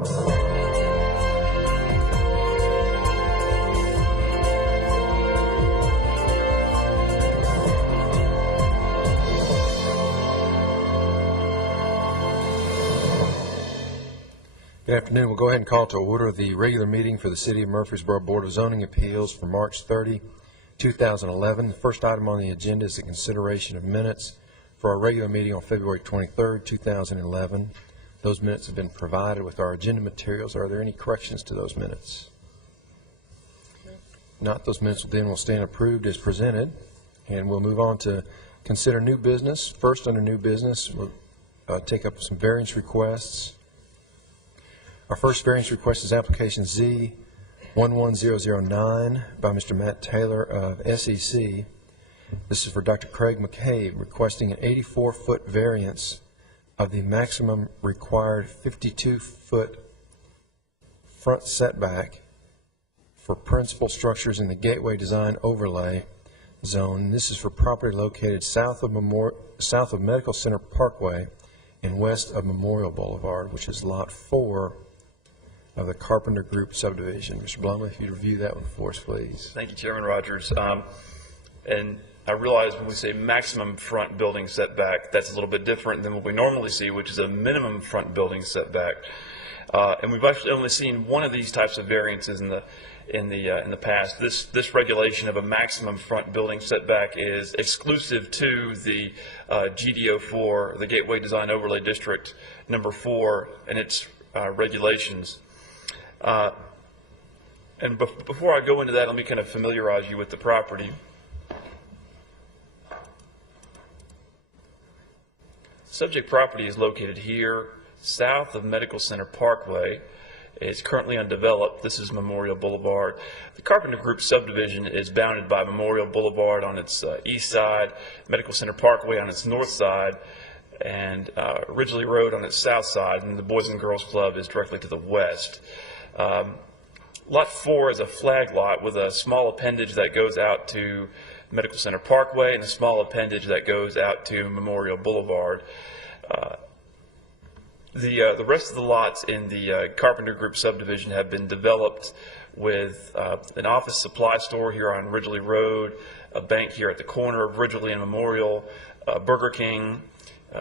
Good afternoon. We'll go ahead and call to order the regular meeting for the City of Murfreesboro Board of Zoning Appeals for March 30, 2011. The first item on the agenda is the consideration of minutes for our regular meeting on February 23, 2011. Those minutes have been provided with our agenda materials. Are there any corrections to those minutes? Not. Those minutes will stand approved as presented. And we'll move on to consider new business. First, under new business, we'll take up some variance requests. Our first variance request is application Z11009 by Mr. Matt Taylor of SEC. This is for Dr. Craig McCabe, requesting an 84-foot variance of the maximum required 52-foot front setback for principal structures in the Gateway Design Overlay Zone. This is for property located south of Medical Center Parkway and west of Memorial Boulevard, which is Lot 4 of the Carpenter Group subdivision. Mr. Blumley, if you'd review that one for us, please. Thank you, Chairman Rogers. And I realize when we say maximum front building setback, that's a little bit different than what we normally see, which is a minimum front building setback. And we've actually only seen one of these types of variances in the past. This regulation of a maximum front building setback is exclusive to the GDO4, the Gateway Design Overlay District number 4, and its regulations. And before I go into that, let me kind of familiarize you with the property. Subject property is located here south of Medical Center Parkway. It's currently undeveloped. This is Memorial Boulevard. The Carpenter Group subdivision is bounded by Memorial Boulevard on its east side, Medical Center Parkway on its north side, and Ridgely Road on its south side, and the Boys and Girls Club is directly to the west. Lot 4 is a flag lot with a small appendage that goes out to Medical Center Parkway and a small appendage that goes out to Memorial Boulevard. The rest of the lots in the Carpenter Group subdivision have been developed with an office supply store here on Ridgely Road, a bank here at the corner of Ridgely and Memorial, Burger King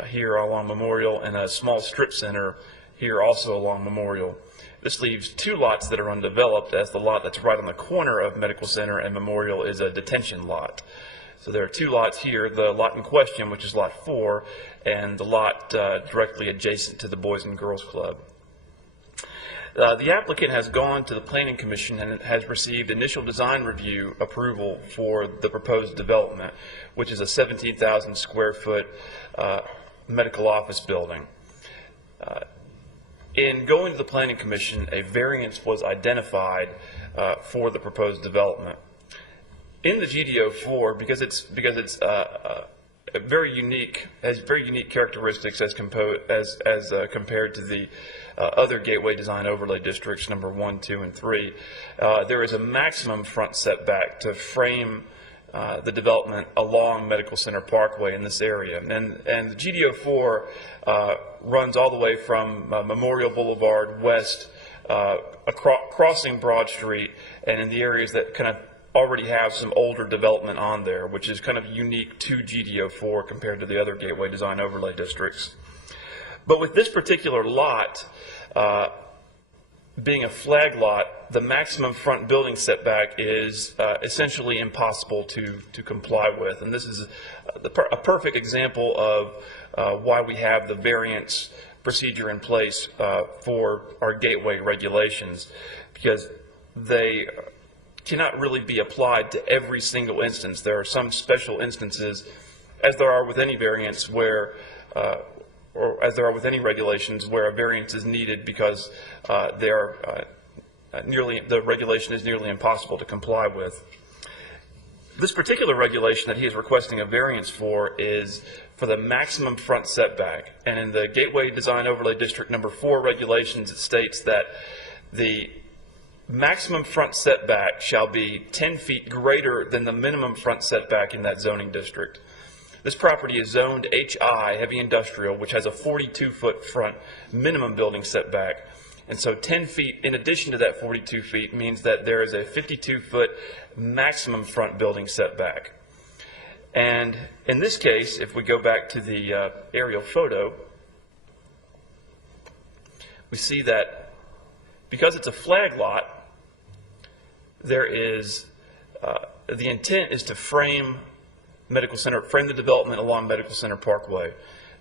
here along Memorial, and a small strip center here also along Memorial. This leaves two lots that are undeveloped, as the lot that's right on the corner of Medical Center and Memorial is a detention lot. So there are two lots here, the lot in question, which is Lot 4, and the lot directly adjacent to the Boys and Girls Club. The applicant has gone to the Planning Commission and has received initial design review approval for the proposed development, which is a 17,000 square foot medical office building. In going to the Planning Commission, a variance was identified for the proposed development. In the GDO4, because it's very unique, has very unique characteristics as compared to the other Gateway Design Overlay Districts number 1, 2, and 3. There is a maximum front setback to frame the development along Medical Center Parkway in this area, and the GDO4 runs all the way from Memorial Boulevard west, crossing Broad Street, and in the areas that kind of already have some older development on there, which is kind of unique to GDO4 compared to the other Gateway Design Overlay Districts. But with this particular lot, being a flag lot, the maximum front building setback is essentially impossible to comply with. And this is a perfect example of why we have the variance procedure in place for our gateway regulations, because they cannot really be applied to every single instance. There are some special instances, as there are with any variance, where or as there are with any regulations, where a variance is needed because the regulation is nearly impossible to comply with. This particular regulation that he is requesting a variance for is for the maximum front setback. And in the Gateway Design Overlay District number 4 regulations, it states that the maximum front setback shall be 10 feet greater than the minimum front setback in that zoning district. This property is zoned HI, heavy industrial, which has a 42-foot front minimum building setback. And so 10 feet in addition to that 42 feet means that there is a 52-foot maximum front building setback. And in this case, if we go back to the aerial photo, we see that because it's a flag lot, there is, the intent is to frame the development along Medical Center Parkway.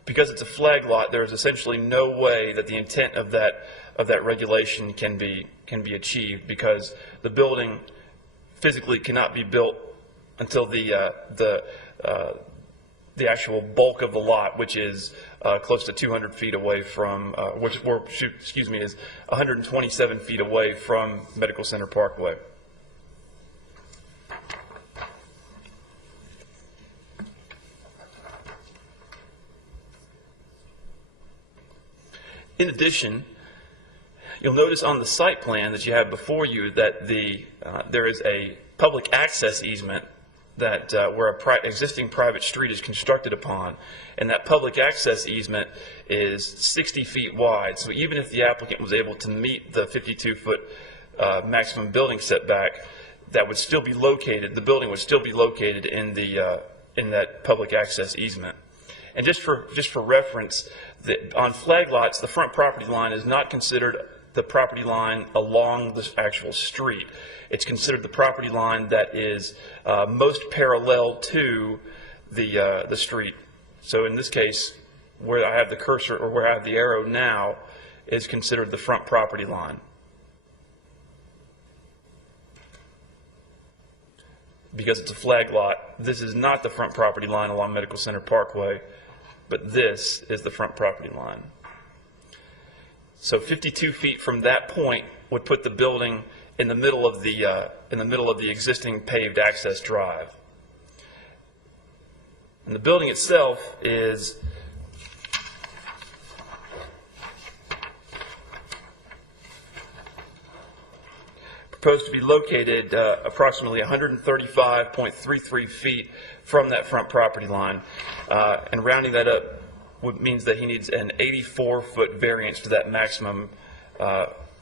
Because it's a flag lot, there is essentially no way that the intent of that regulation can be achieved, because the building physically cannot be built until the actual bulk of the lot, which is close to 200 feet away from, is 127 feet away from Medical Center Parkway. In addition, you'll notice on the site plan that you have before you that there is a public access easement that where a existing private street is constructed upon, and that public access easement is 60 feet wide. So even if the applicant was able to meet the 52-foot maximum building setback, that would still be located. The building would still be located in that public access easement. And just for reference, on flag lots, the front property line is not considered the property line along the actual street. It's considered the property line that is most parallel to the street. So in this case, where I have the cursor, or where I have the arrow now, is considered the front property line. Because it's a flag lot, this is not the front property line along Medical Center Parkway, but this is the front property line. So 52 feet from that point would put the building in the middle of the existing paved access drive. And the building itself is proposed to be located approximately 135.33 feet from that front property line, and rounding that up means that he needs an 84-foot variance to that maximum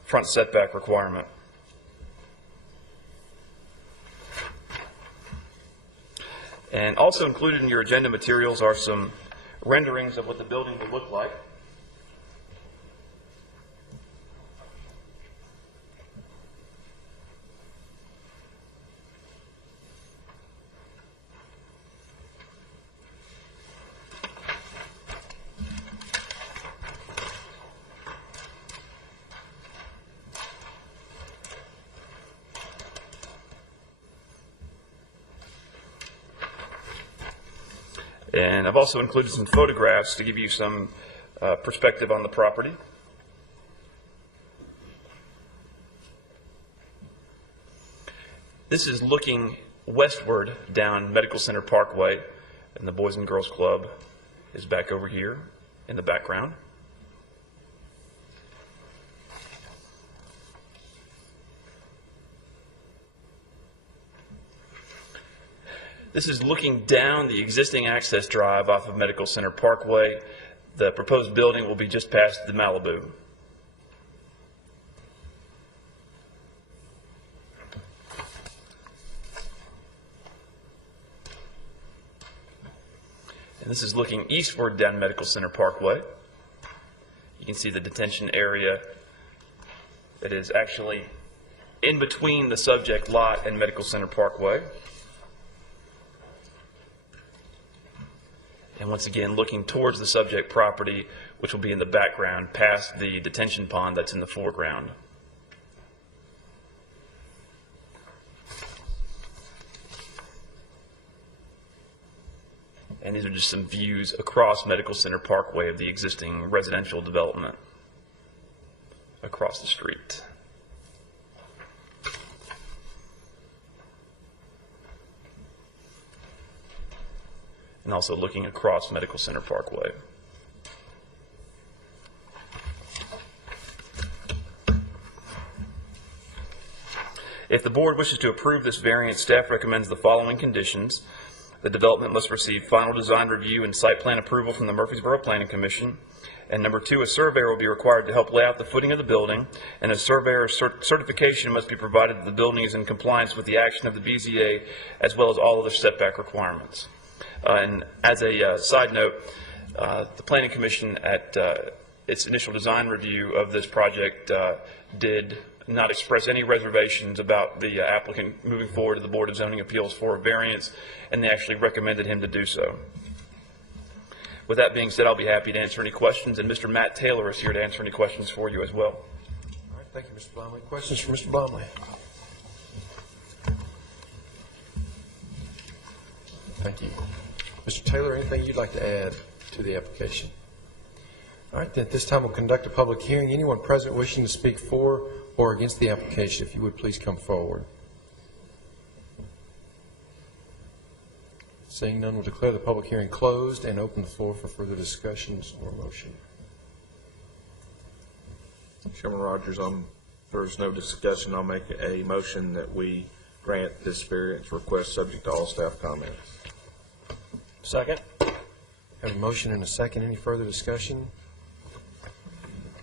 front setback requirement. And also included in your agenda materials are some renderings of what the building would look like. And I've also included some photographs to give you some perspective on the property. This is looking westward down Medical Center Parkway, and the Boys and Girls Club is back over here in the background. This is looking down the existing access drive off of Medical Center Parkway. The proposed building will be just past the Malibu. And this is looking eastward down Medical Center Parkway. You can see the detention area that is actually in between the subject lot and Medical Center Parkway. And once again, looking towards the subject property, which will be in the background, past the detention pond that's in the foreground. And these are just some views across Medical Center Parkway of the existing residential development across the street. And also looking across Medical Center Parkway. If the board wishes to approve this variance, staff recommends the following conditions. The development must receive final design review and site plan approval from the Murfreesboro Planning Commission. And number 2, a surveyor will be required to help lay out the footing of the building, and a surveyor certification must be provided that the building is in compliance with the action of the BZA as well as all other setback requirements. And as a side note, the Planning Commission at its initial design review of this project did not express any reservations about the applicant moving forward to the Board of Zoning Appeals for a variance, and they actually recommended him to do so. With that being said, I'll be happy to answer any questions, and Mr. Matt Taylor is here to answer any questions for you as well. All right, thank you, Mr. Blomley. Questions for Mr. Blomley? Thank you. Mr. Taylor, anything you'd like to add to the application? All right, then at this time we'll conduct a public hearing. Anyone present wishing to speak for or against the application, if you would please come forward. Seeing none, we'll declare the public hearing closed and open the floor for further discussions or motion. Chairman Rogers, if there's no discussion, I'll make a motion that we grant this variance request subject to all staff comments. Second. Have a motion and a second. Any further discussion?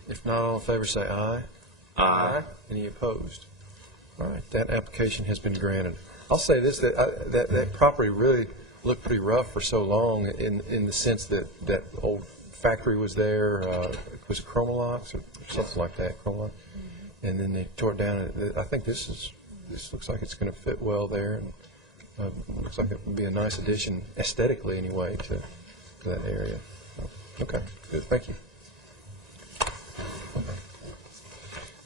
If not, all in favor say aye. Aye. Any opposed? All right, that application has been granted. I'll say this, that property really looked pretty rough for so long in the sense that that old factory was there, was it Chromalox or something like that, Chromalox? And then they tore it down. I think this looks like it's going to fit well there, and looks like it would be a nice addition aesthetically anyway to that area. Okay, good, thank you.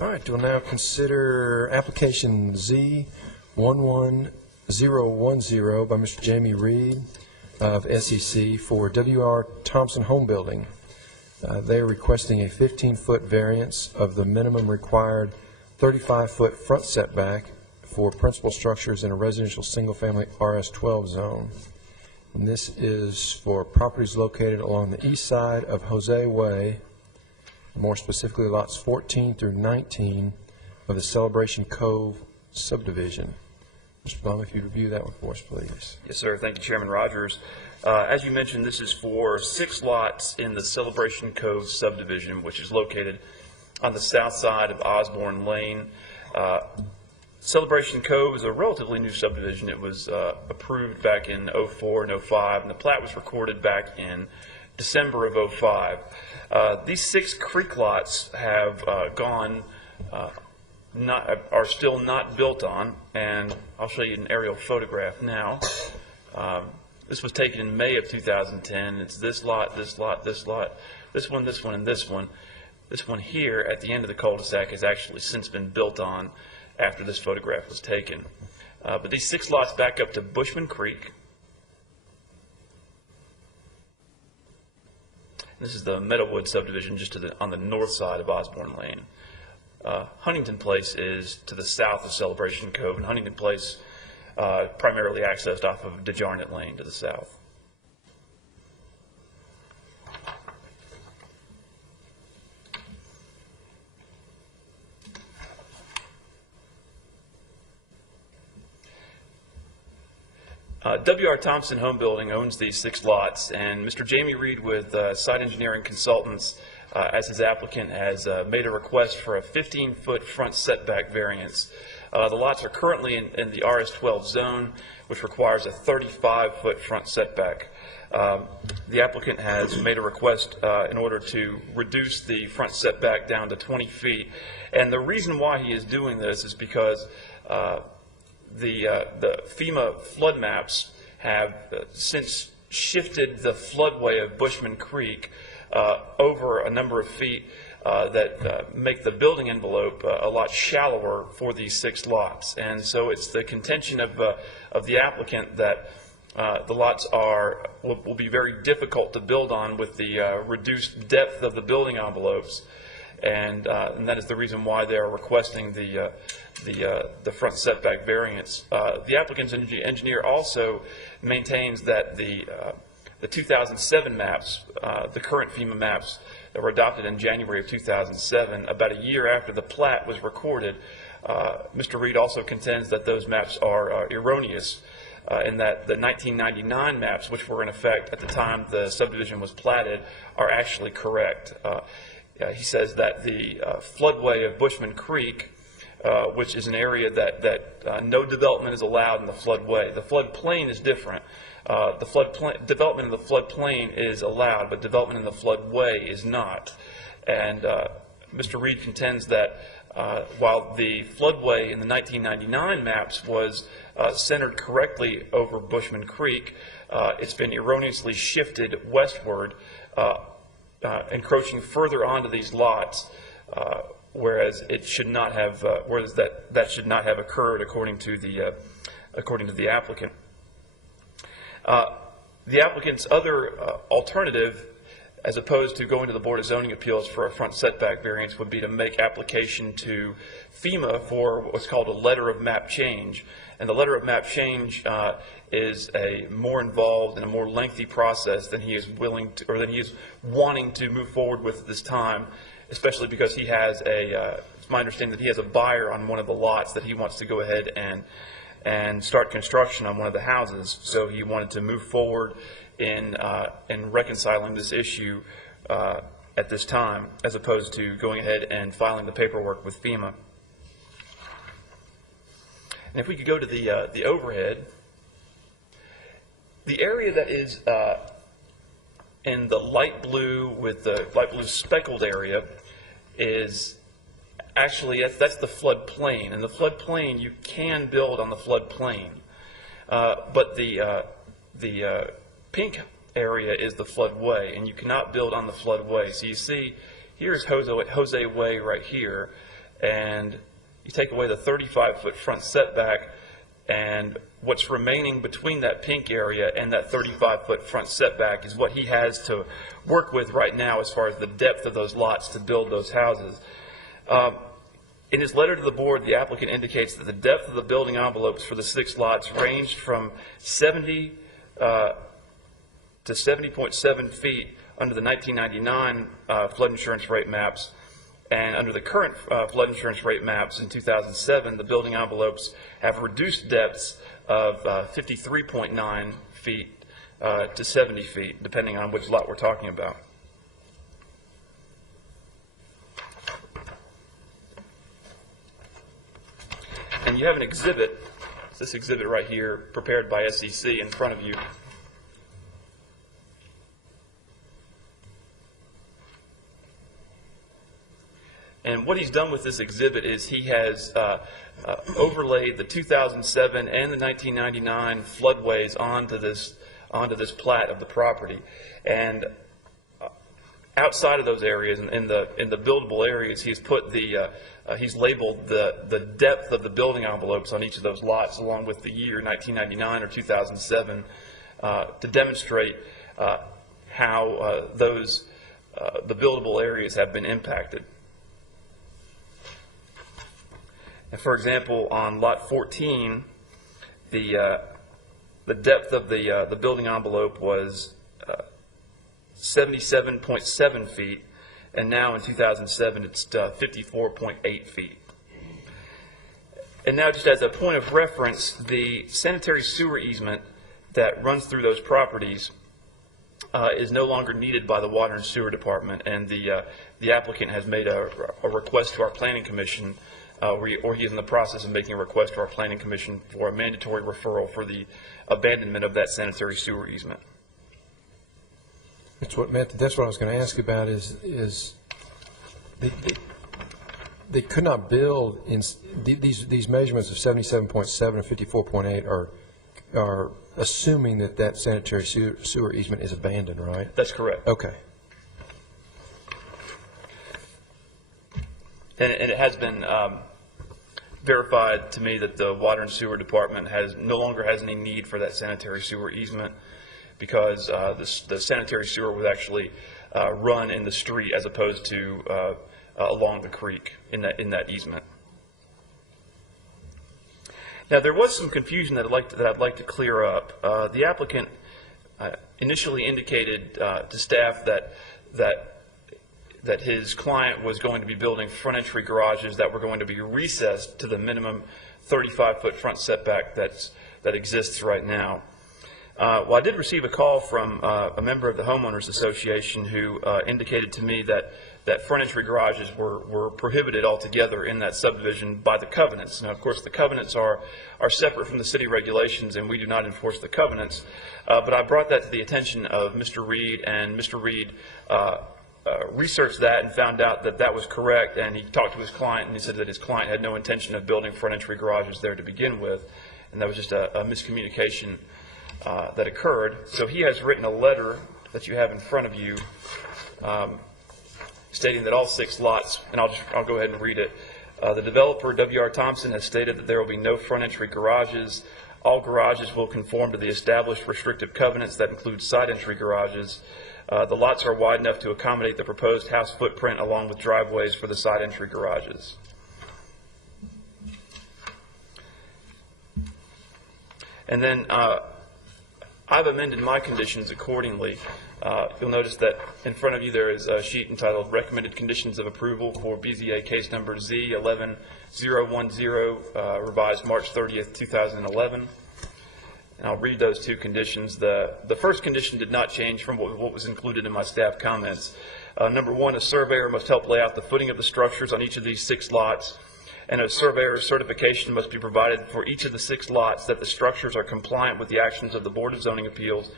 All right, we'll now consider application Z11010 by Mr. Jamie Reed of SEC for W.R. Thompson Home Building. They are requesting a 15-foot variance of the minimum required 35-foot front setback for principal structures in a residential single-family RS-12 zone. And this is for properties located along the east side of Jose Way, more specifically lots 14 through 19 of the Celebration Cove subdivision. Mr. Blum, if you'd review that one for us, please. Yes, sir. Thank you, Chairman Rogers. As you mentioned, this is for 6 lots in the Celebration Cove subdivision, which is located on the south side of Osborne Lane. Celebration Cove is a relatively new subdivision. It was approved back in 04 and 05, and the plat was recorded back in December of 05. These 6 creek lots have are still not built on, and I'll show you an aerial photograph now. This was taken in May of 2010. It's this lot, this lot, this lot, this one, and this one. This one here at the end of the cul-de-sac has actually since been built on after this photograph was taken. But these 6 lots back up to Bushman Creek. This is the Meadowwood subdivision just on the north side of Osborne Lane. Huntington Place is to the south of Celebration Cove, and Huntington Place primarily accessed off of DeJarnett Lane to the south. W.R. Thompson Home Building owns these 6 lots, and Mr. Jamie Reed with Site Engineering Consultants as his applicant has made a request for a 15-foot front setback variance. The lots are currently in the RS-12 zone, which requires a 35-foot front setback. The applicant has made a request in order to reduce the front setback down to 20 feet, and the reason why he is doing this is because the FEMA flood maps have since shifted the floodway of Bushman Creek over a number of feet that make the building envelope a lot shallower for these 6 lots. And so it's the contention of the applicant that the lots will be very difficult to build on with the reduced depth of the building envelopes. And that is the reason why they are requesting the front setback variance. The applicant's engineer also maintains that the 2007 maps, the current FEMA maps that were adopted in January of 2007, about a year after the plat was recorded, Mr. Reed also contends that those maps are erroneous. in that the 1999 maps, which were in effect at the time the subdivision was platted, are actually correct. He says that the floodway of Bushman Creek, which is an area that no development is allowed in the floodway. The floodplain is different. Development in the floodplain is allowed, but development in the floodway is not. And Mr. Reed contends that while the floodway in the 1999 maps was centered correctly over Bushman Creek, it's been erroneously shifted westward, encroaching further onto these lots, whereas it should not have, whereas that should not have occurred according to the applicant. The applicant's other alternative, as opposed to going to the Board of Zoning Appeals for a front setback variance, would be to make application to FEMA for what's called a letter of map change. And the letter of map change is a more involved and a more lengthy process than he is willing to, or than he is wanting to move forward with at this time, especially because he has it's my understanding that he has a buyer on one of the lots that he wants to go ahead and start construction on one of the houses. So he wanted to move forward in reconciling this issue at this time, as opposed to going ahead and filing the paperwork with FEMA. And if we could go to the overhead, the area that is in the light blue with the light blue speckled area is actually, that's the floodplain. And the floodplain, you can build on the floodplain, but the pink area is the floodway, and you cannot build on the floodway. So you see, here's Jose Way right here, and you take away the 35-foot front setback, and what's remaining between that pink area and that 35-foot front setback is what he has to work with right now as far as the depth of those lots to build those houses. In his letter to the board, the applicant indicates that the depth of the building envelopes for the 6 lots ranged from 70 to 70.7 feet under the 1999 flood insurance rate maps, and under the current flood insurance rate maps in 2007, the building envelopes have reduced depths of 53.9 feet to 70 feet, depending on which lot we're talking about. And you have an exhibit, this exhibit right here, prepared by SEC in front of you. And what he's done with this exhibit is he has overlaid the 2007 and the 1999 floodways onto this plat of the property. And outside of those areas, in the buildable areas, he's put he's labeled the depth of the building envelopes on each of those lots, along with the year 1999 or 2007, to demonstrate how the buildable areas have been impacted. And for example, on lot 14, the depth of the building envelope was 77.7 feet, and now in 2007 it's 54.8 feet. And now, just as a point of reference, the sanitary sewer easement that runs through those properties is no longer needed by the Water and Sewer Department, and the applicant has made a request to our Planning Commission, or he is in the process of making a request to our Planning Commission for a mandatory referral for the abandonment of that sanitary sewer easement. That's what I was going to ask about. Is they could not build in these measurements of 77.7 and 54.8 are assuming that sanitary sewer easement is abandoned, right? That's correct. Okay. And it has been verified to me that the Water and Sewer Department no longer has any need for that sanitary sewer easement, because the sanitary sewer was actually run in the street as opposed to along the creek in that easement. Now, there was some confusion that I'd like to clear up. The applicant initially indicated to staff that his client was going to be building front entry garages that were going to be recessed to the minimum 35-foot front setback that's that exists right now. Well, I did receive a call from a member of the Homeowners Association who indicated to me that front entry garages were prohibited altogether in that subdivision by the covenants. Now, of course, the covenants are separate from the city regulations, and we do not enforce the covenants. But I brought that to the attention of Mr. Reed, and Mr. Reed researched that and found out that that was correct, and he talked to his client, and he said that his client had no intention of building front entry garages there to begin with, and that was just a miscommunication that occurred. So he has written a letter that you have in front of you stating that all 6 lots, and I'll go ahead and read it. The developer, W.R. Thompson, has stated that there will be no front entry garages. All garages will conform to the established restrictive covenants that include side entry garages. The lots are wide enough to accommodate the proposed house footprint along with driveways for the side entry garages. And then I've amended my conditions accordingly. You'll notice that in front of you there is a sheet entitled Recommended Conditions of Approval for BZA case number Z11010, revised March 30th, 2011. And I'll read those 2 conditions. The first condition did not change from what was included in my staff comments. Number 1, a surveyor must help lay out the footing of the structures on each of these 6 lots, and a surveyor's certification must be provided for each of the 6 lots that the structures are compliant with the actions of the Board of Zoning Appeals,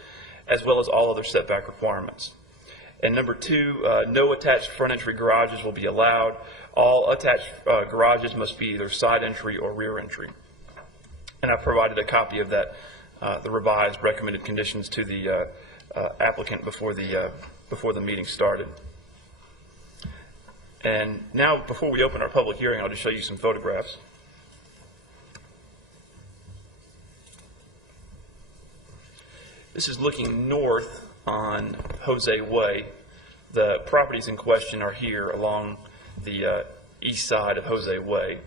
as well as all other setback requirements. And number 2, no attached front entry garages will be allowed. All attached garages must be either side entry or rear entry. And I provided a copy of that, the revised recommended conditions to the applicant before the meeting started. And now, before we open our public hearing, I'll just show you some photographs. This is looking north on Jose Way. The properties in question are here along the east side of Jose Way.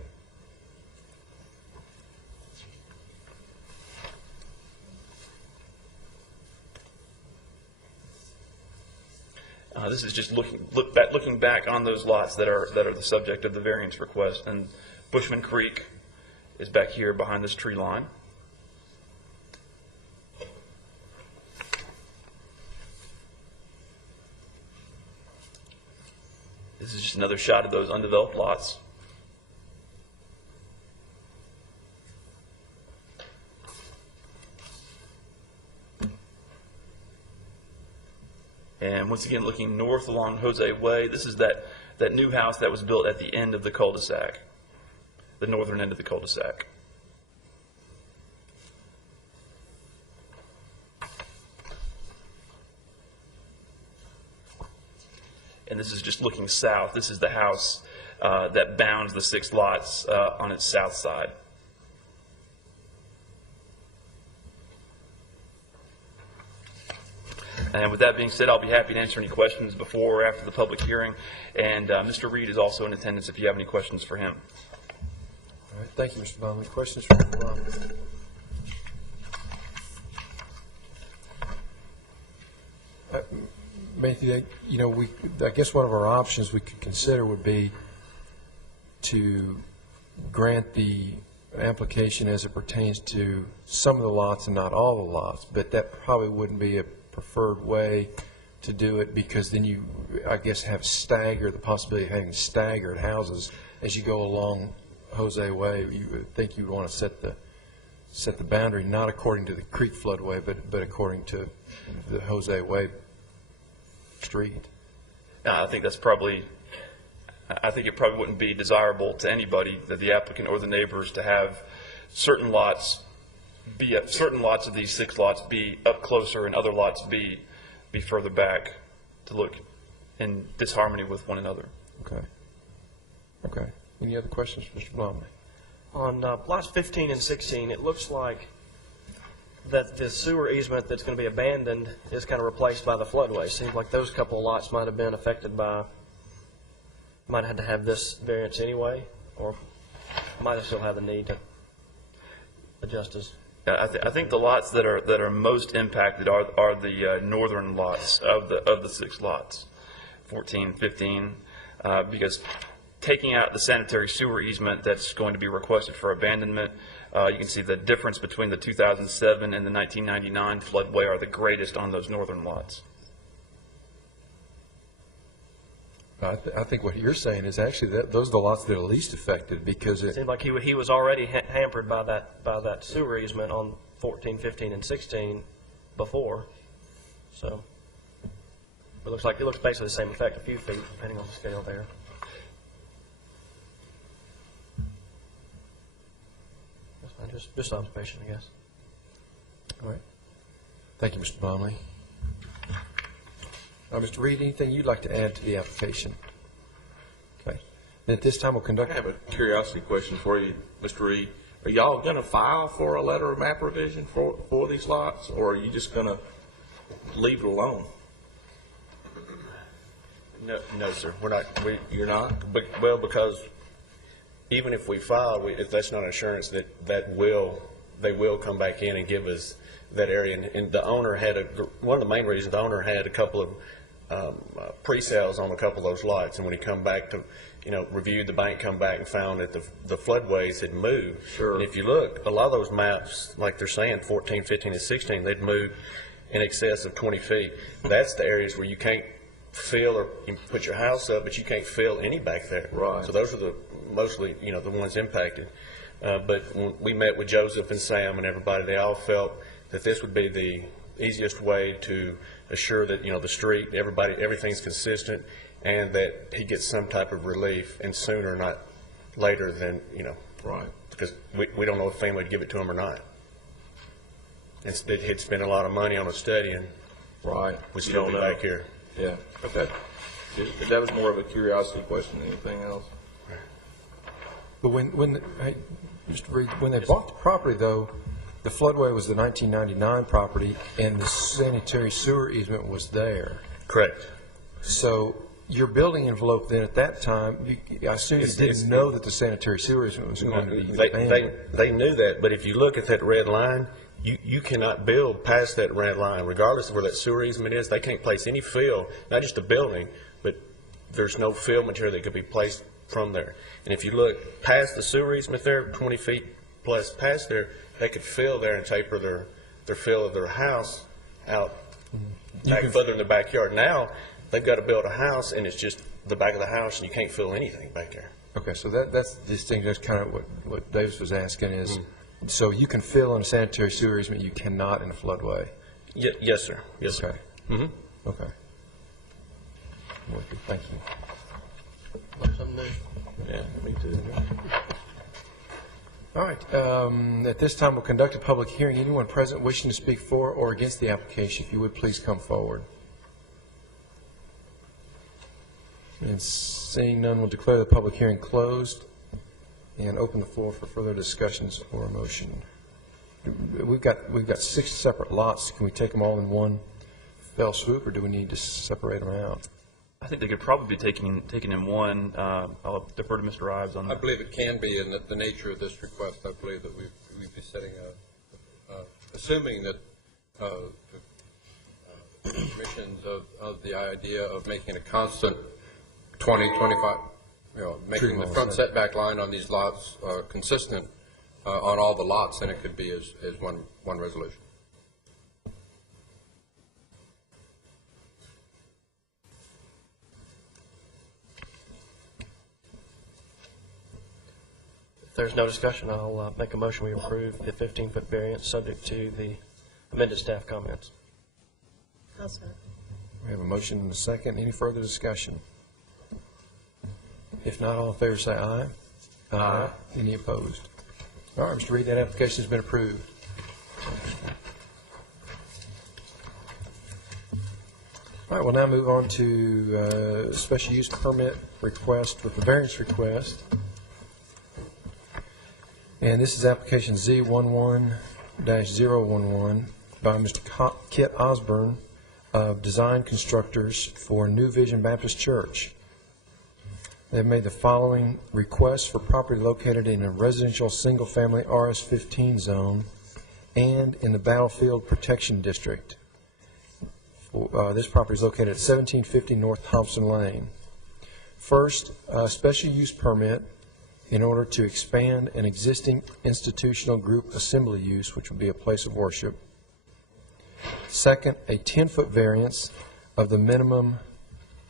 This is just looking back on those lots that are the subject of the variance request. And Bushman Creek is back here behind this tree line. This is just another shot of those undeveloped lots. And once again, looking north along Jose Way, this is that new house that was built at the end of the cul-de-sac, the northern end of the cul-de-sac. And this is just looking south. This is the house that bounds the 6 lots on its south side. And with that being said, I'll be happy to answer any questions before or after the public hearing. And Mr. Reed is also in attendance if you have any questions for him. All right, thank you, Mr. Baum. Questions for Mr. Baum? Matthew, you know, I guess one of our options we could consider would be to grant the application as it pertains to some of the lots and not all the lots, but that probably wouldn't be a preferred way to do it, because then you, I guess, have the possibility of having staggered houses as you go along Jose Way. You would think you would want to set the boundary not according to the creek floodway, but according to the Jose Way street. I think it probably wouldn't be desirable to anybody, that the applicant or the neighbors, to have certain lots of these 6 lots be up closer and other lots be further back, to look in disharmony with one another. Okay. Any other questions for Mr. Blomley? On lots 15 and 16, it looks like that the sewer easement that's going to be abandoned is kind of replaced by the floodway. Seems like those couple of lots might have been affected by, might have had to have this variance anyway, or might have still had the need to adjust as. I think the lots that are most impacted are the northern lots of the 6 lots, 14, 15, because taking out the sanitary sewer easement that's going to be requested for abandonment You can see the difference between the 2007 and the 1999 floodway are the greatest on those northern lots. I think what you're saying is actually that those are the lots that are least affected because It seemed like he was already hampered by that sewer easement on 14, 15, and 16 before. So it looks basically the same effect, a few feet, depending on the scale there. That's fine, just observation, I guess. All right. Thank you, Mr. Bomley. Mr. Reed, anything you'd like to add to the application? Okay. Then at this time, we'll conduct. I have a curiosity question for you, Mr. Reed. Are y'all going to file for a letter of map revision for these lots, or are you just going to leave it alone? No, sir. We're not. You're not? Well, because even if we file, if that's not assurance that they will come back in and give us that area. And the owner had one of the main reasons the owner had a couple of pre-sales on a couple of those lots, and when he come back to, reviewed, the bank come back and found that the floodways had moved. Sure. And if you look, a lot of those maps, like they're saying, 14, 15, and 16, they'd moved in excess of 20 feet. That's the areas where you can't fill, or you put your house up, but you can't fill any back there. Right. So those are mostly, the ones impacted. But when we met with Joseph and Sam and everybody, they all felt that this would be the easiest way to assure that, the street, everything's consistent, and that he gets some type of relief, and sooner, not later than, Right. because we don't know if FEMA would give it to him or not. He'd spent a lot of money on a study, and Right. we'd You still don't be know. back here. Yeah. Okay. That was more of a curiosity question than anything else. But hey, Mr. Reed, when they bought the property, though, the floodway was the 1999 property, and the sanitary sewer easement was there. Correct. So your building envelope then at that time, I assume you didn't know that the sanitary sewer easement was going to be abandoned. They knew that, but if you look at that red line, you cannot build past that red line, regardless of where that sewer easement is. They can't place any fill, not just a building, but there's no fill material that could be placed from there. And if you look past the sewer easement there, 20 feet plus past there, they could fill there and taper their fill of their house out back further in the backyard. Now, they've got to build a house, and it's just the back of the house, and you can't fill anything back there. Okay, so that's the distinction. That's kind of what Davis was asking is, so you can fill in a sanitary sewer easement, you cannot in a floodway. Yes, sir. Yes, sir. Okay. Mm-hmm. Okay. I'm with you. Thank you. Something new. Yeah, me too. All right. At this time, we'll conduct a public hearing. Anyone present wishing to speak for or against the application, if you would please come forward. And seeing none, we'll declare the public hearing closed and open the floor for further discussions or a motion. We've got 6 separate lots. Can we take them all in one fell swoop, or do we need to separate them out? I think they could probably be taken in one. I'll defer to Mr. Ives on I that. believe it can be in the nature of this request. I believe that we'd be setting assuming that the commissions of the idea of making a constant 20, 25, making the front setback line on these lots consistent on all the lots, then it could be as one resolution. If there's no discussion, I'll make a motion we approve the 15-foot variance subject to the amended staff comments. I'll second. We have a motion and a second. Any further discussion? If not, all in favor say aye. Aye. Any opposed? All right, Mr. Reed, that application has been approved. All right, we'll now move on to special use permit request with the variance request. And this is application Z11-011 by Mr. Kit Osborne of Design Constructors for New Vision Baptist Church. They've made the following requests for property located in a residential single-family RS-15 zone and in the Battlefield Protection District. This property is located at 1750 North Thompson Lane. First, special use permit in order to expand an existing institutional group assembly use, which would be a place of worship. Second, a 10-foot variance of the minimum,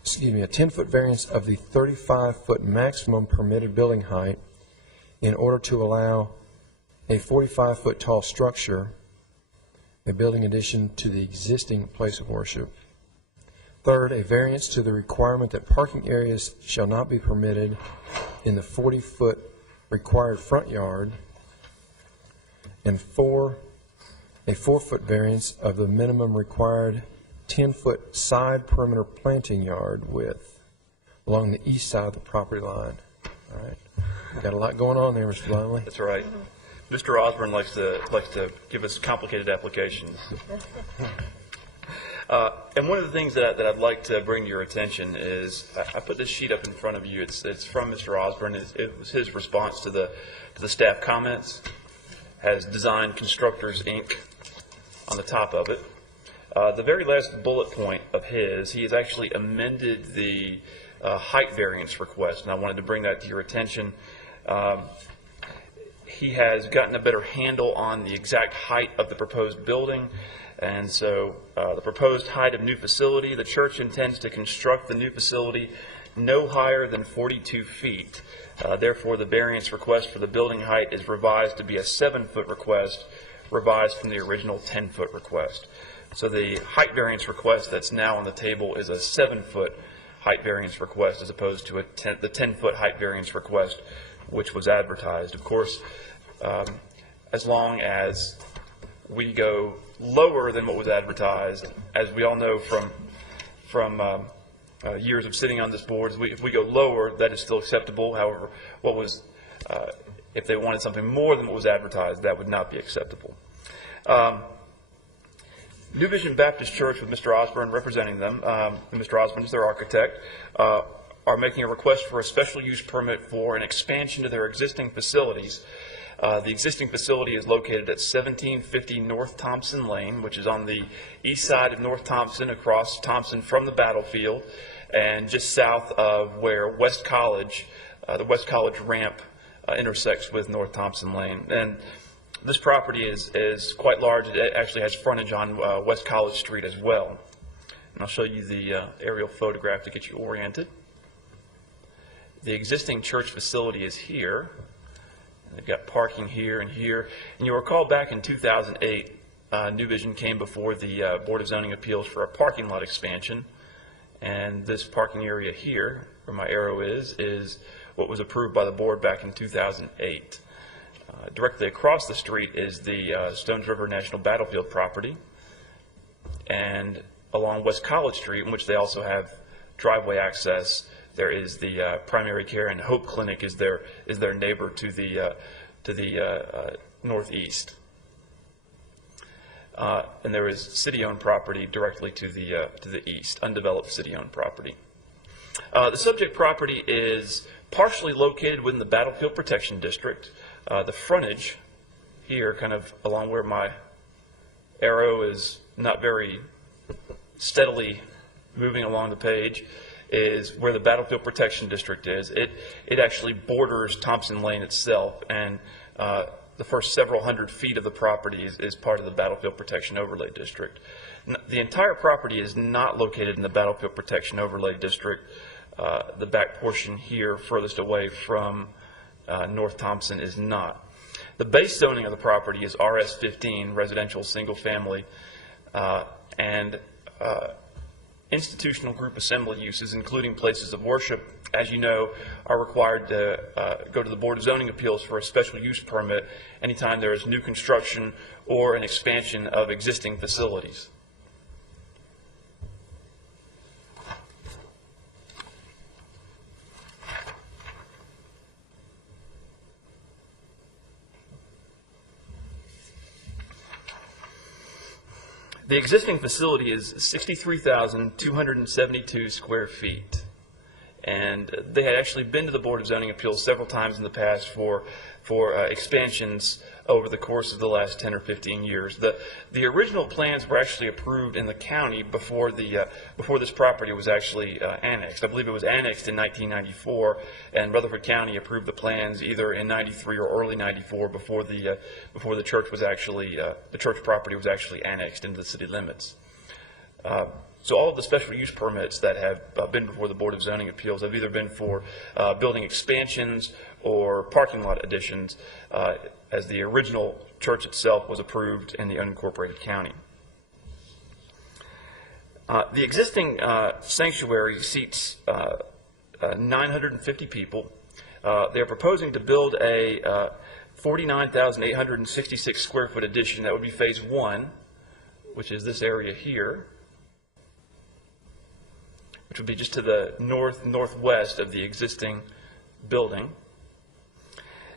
a 10-foot variance of the 35-foot maximum permitted building height in order to allow a 45-foot tall structure, a building addition to the existing place of worship. Third, a variance to the requirement that parking areas shall not be permitted in the 40-foot required front yard. And four, a 4-foot variance of the minimum required 10-foot side perimeter planting yard width along the east side of the property line. All right. Got a lot going on there, Mr. Blindley. That's right. Mr. Osborne likes to give us complicated applications. And one of the things that I'd like to bring to your attention is I put this sheet up in front of you. It's from Mr. Osborne. It was his response to the staff comments. Has Design Constructors, Inc. on the top of it. The very last bullet point of his, he has actually amended the height variance request, and I wanted to bring that to your attention. He has gotten a better handle on the exact height of the proposed building. And so the proposed height of new facility, the church intends to construct the new facility no higher than 42 feet. Therefore, the variance request for the building height is revised to be a 7-foot request, revised from the original 10-foot request. So the height variance request that's now on the table is a 7-foot height variance request as opposed to the 10-foot height variance request, which was advertised. Of course, as long as we go lower than what was advertised, as we all know from years of sitting on this board, if we go lower, that is still acceptable. However, if they wanted something more than what was advertised, that would not be acceptable. New Vision Baptist Church, with Mr. Osborne representing them, and Mr. Osborne is their architect, are making a request for a special use permit for an expansion to their existing facilities. The existing facility is located at 1750 North Thompson Lane, which is on the east side of North Thompson, across Thompson from the battlefield, and just south of where West College, the West College ramp intersects with North Thompson Lane. And this property is quite large. It actually has frontage on West College Street as well. And I'll show you the aerial photograph to get you oriented. The existing church facility is here. They've got parking here and here. And you'll recall back in 2008, New Vision came before the Board of Zoning Appeals for a parking lot expansion. And this parking area here, where my arrow is what was approved by the board back in 2008. Directly across the street is the Stones River National Battlefield property. And along West College Street, in which they also have driveway access, there is the primary care, and Hope Clinic is their neighbor to the northeast. And there is city-owned property directly to the east, undeveloped city-owned property. The subject property is partially located within the Battlefield Protection District. The frontage here, kind of along where my arrow is not very steadily moving along the page, is where the Battlefield Protection District is. It actually borders Thompson Lane itself, and the first several hundred feet of the property is part of the Battlefield Protection Overlay District. The entire property is not located in the Battlefield Protection Overlay District. The back portion here, furthest away from North Thompson, is not. The base zoning of the property is RS-15, residential single family, and institutional group assembly uses, including places of worship, as you know, are required to go to the Board of Zoning Appeals for a special use permit anytime there is new construction or an expansion of existing facilities. The existing facility is 63,272 square feet. And they had actually been to the Board of Zoning Appeals several times in the past for expansions over the course of the last 10 or 15 years. The original plans were actually approved in the county before this property was actually annexed. I believe it was annexed in 1994, and Rutherford County approved the plans either in 93 or early 94 before the church was actually the church property was actually annexed into the city limits. So all of the special use permits that have been before the Board of Zoning Appeals have either been for building expansions or parking lot additions, as the original church itself was approved in the unincorporated county. The existing sanctuary seats 950 people. They are proposing to build a 49,866 square foot addition. That would be phase 1, which is this area here, which would be just to the northwest of the existing building.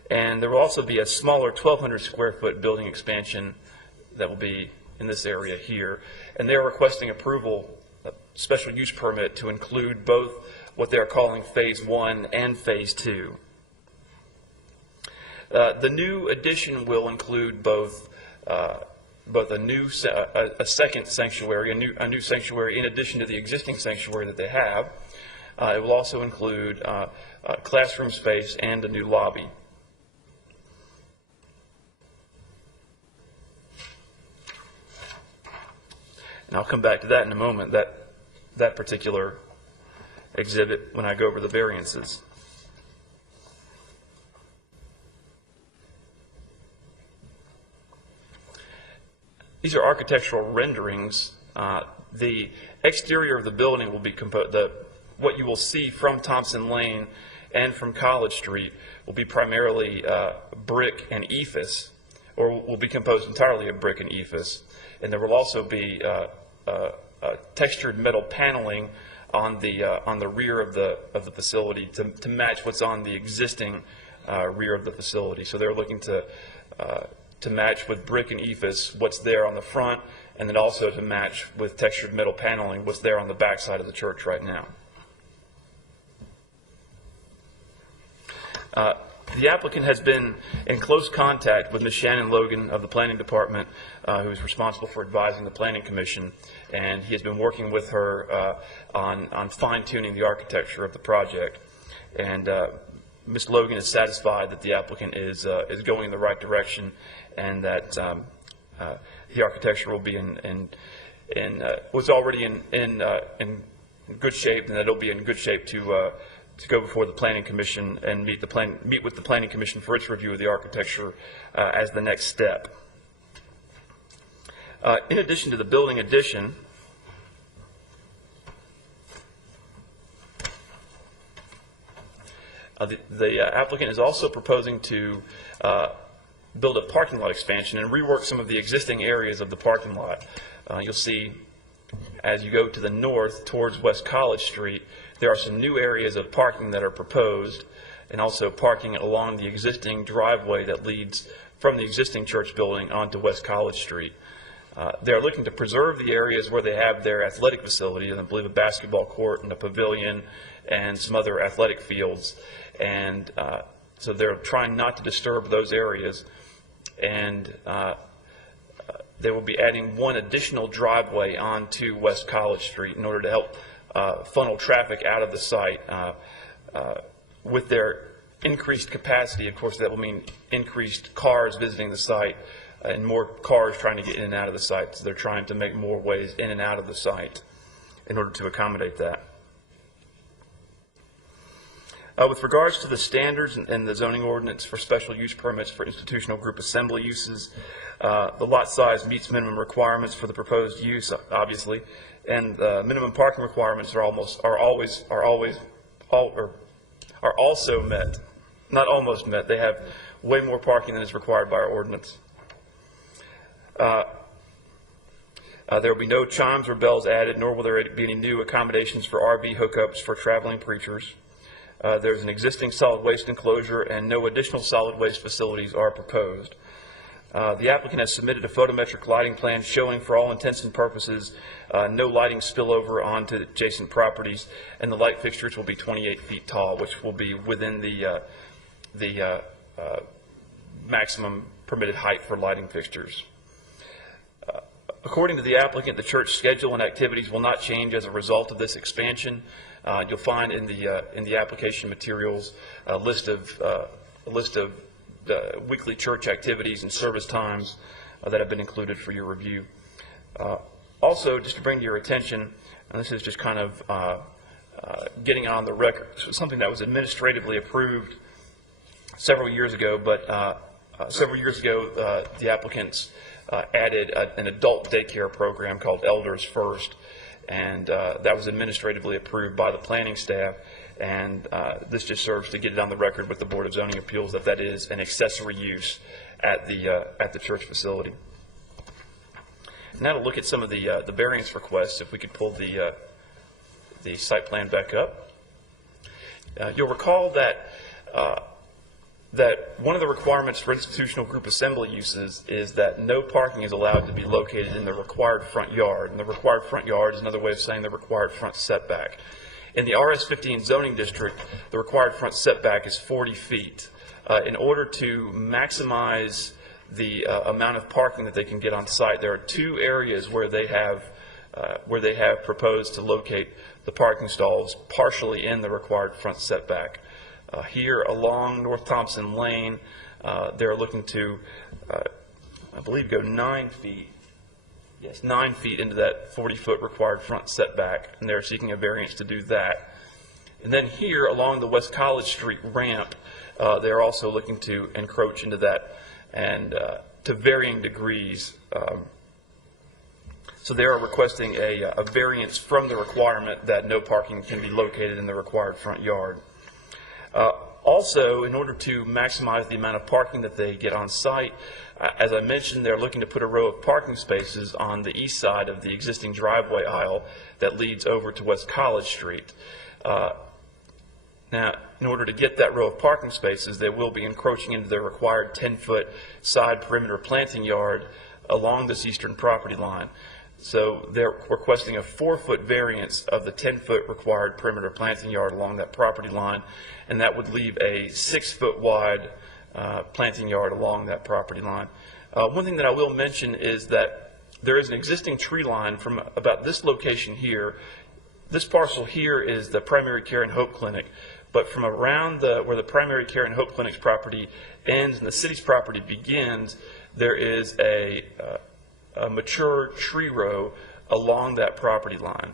And there will also be a smaller 1,200 square foot building expansion that will be in this area here. And they're requesting approval, a special use permit, to include both what they're calling phase 1 and phase 2. The new addition will include both a second sanctuary, a new sanctuary in addition to the existing sanctuary that they have. It will also include classroom space and a new lobby. And I'll come back to that in a moment, that particular exhibit, when I go over the variances. These are architectural renderings. The exterior of the building will be what you will see from Thompson Lane and from College Street will be primarily brick and ephes, or will be composed entirely of brick and ephes. And there will also be textured metal paneling on the rear of the facility to match what's on the existing rear of the facility. So they're looking to match with brick and ephes what's there on the front, and then also to match with textured metal paneling what's there on the back side of the church right now. The applicant has been in close contact with Ms. Shannon Logan of the Planning Department, who is responsible for advising the Planning Commission, and he has been working with her on fine-tuning the architecture of the project. And Ms. Logan is satisfied that the applicant is going in the right direction, and that the architecture will be was already in good shape, and that it'll be in good shape to go before the Planning Commission and meet with the Planning Commission for its review of the architecture as the next step. In addition to the building addition, the applicant is also proposing to build a parking lot expansion and rework some of the existing areas of the parking lot. You'll see as you go to the north towards West College Street, there are some new areas of parking that are proposed, and also parking along the existing driveway that leads from the existing church building onto West College Street. They're looking to preserve the areas where they have their athletic facility, and I believe a basketball court and a pavilion and some other athletic fields. And so they're trying not to disturb those areas. And they will be adding one additional driveway onto West College Street in order to help funnel traffic out of the site. With their increased capacity, of course, that will mean increased cars visiting the site and more cars trying to get in and out of the site. So they're trying to make more ways in and out of the site in order to accommodate that. With regards to the standards and the zoning ordinance for special use permits for institutional group assembly uses, the lot size meets minimum requirements for the proposed use, obviously, and the minimum parking requirements are also met, not almost met. They have way more parking than is required by our ordinance. There will be no chimes or bells added, nor will there be any new accommodations for RV hookups for traveling preachers. There's an existing solid waste enclosure, and no additional solid waste facilities are proposed. The applicant has submitted a photometric lighting plan showing, for all intents and purposes, no lighting spillover onto adjacent properties, and the light fixtures will be 28 feet tall, which will be within the maximum permitted height for lighting fixtures. According to the applicant, the church schedule and activities will not change as a result of this expansion. You'll find in the application materials a list of weekly church activities and service times that have been included for your review. Also, just to bring to your attention, and this is just kind of getting on the record, something that was administratively approved several years ago, but the applicants added an adult daycare program called Elders First, and that was administratively approved by the planning staff, and this just serves to get it on the record with the Board of Zoning Appeals that that is an accessory use at the church facility. Now to look at some of the variance requests, if we could pull the site plan back up. You'll recall that one of the requirements for institutional group assembly uses is that no parking is allowed to be located in the required front yard. And the required front yard is another way of saying the required front setback. In the RS-15 zoning district, the required front setback is 40 feet. In order to maximize the amount of parking that they can get on site, there are two areas where they have proposed to locate the parking stalls partially in the required front setback. Here along North Thompson Lane, they're looking to, I believe, go 9 feet. Yes, 9 feet into that 40-foot required front setback, and they're seeking a variance to do that. And then here along the West College Street ramp, they're also looking to encroach into that, and to varying degrees. So they are requesting a variance from the requirement that no parking can be located in the required front yard. Also, in order to maximize the amount of parking that they get on site, as I mentioned, they're looking to put a row of parking spaces on the east side of the existing driveway aisle that leads over to West College Street. Now, in order to get that row of parking spaces, they will be encroaching into their required 10-foot side perimeter planting yard along this eastern property line. So they're requesting a 4-foot variance of the 10-foot required perimeter planting yard along that property line, and that would leave a 6-foot wide planting yard along that property line. One thing that I will mention is that there is an existing tree line from about this location here. This parcel here is the Primary Care and Hope Clinic, but from around where the Primary Care and Hope Clinic's property ends and the city's property begins, there is a mature tree row along that property line.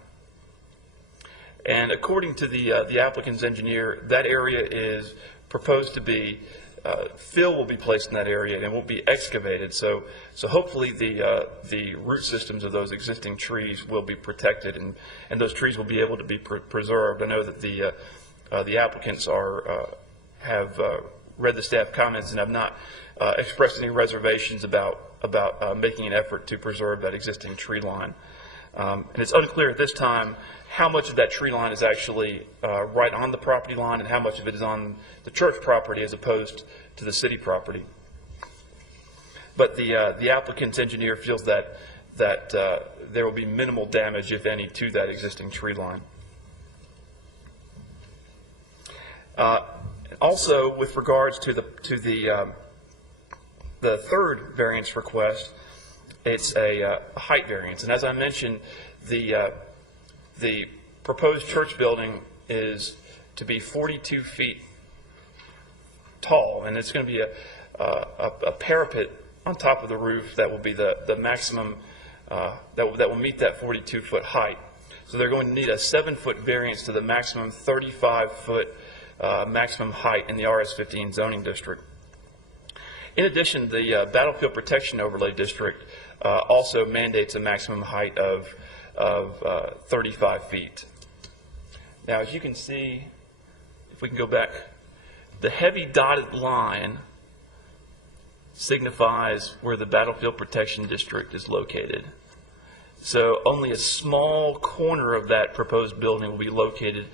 And according to the applicant's engineer, that area is proposed to be, fill will be placed in that area and it won't be excavated. So hopefully the root systems of those existing trees will be protected, and those trees will be able to be preserved. I know that the applicants have read the staff comments and have not expressed any reservations about making an effort to preserve that existing tree line. And it's unclear at this time how much of that tree line is actually right on the property line and how much of it is on the church property as opposed to the city property. But the applicant's engineer feels that there will be minimal damage, if any, to that existing tree line. Also, with regards to the third variance request, it's a height variance. And as I mentioned, the proposed church building is to be 42 feet tall, and it's going to be a parapet on top of the roof that will be the maximum, that will meet that 42-foot height. So they're going to need a 7-foot variance to the maximum 35-foot maximum height in the RS-15 zoning district. In addition, the Battlefield Protection Overlay District also mandates a maximum height of 35 feet. Now, as you can see, if we can go back, the heavy dotted line signifies where the Battlefield Protection District is located. So only a small corner of that proposed building will be located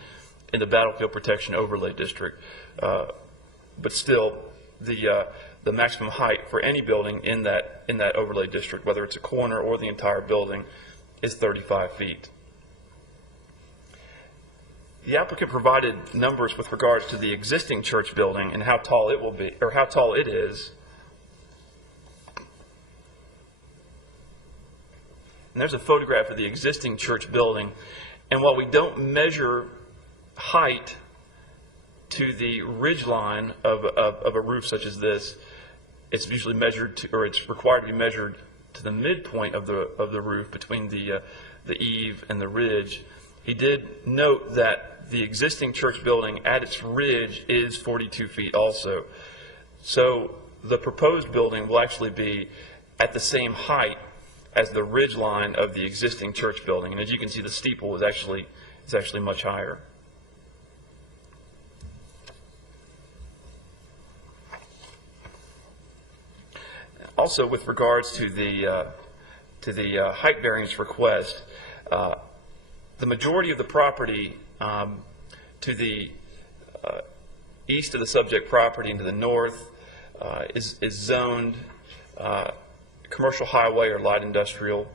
in the Battlefield Protection Overlay District. But still, the maximum height for any building in that overlay district, whether it's a corner or the entire building, is 35 feet. The applicant provided numbers with regards to the existing church building and how tall it will be, or how tall it is. And there's a photograph of the existing church building. And while we don't measure height to the ridge line of a roof such as this, it's usually measured to, or it's required to be measured to the midpoint of the roof between the eave and the ridge. He did note that the existing church building at its ridge is 42 feet also. So the proposed building will actually be at the same height as the ridge line of the existing church building. And as you can see, the steeple is actually much higher. Also, with regards to the height variance request, the majority of the property to the east of the subject property and to the north is zoned commercial highway or light industrial.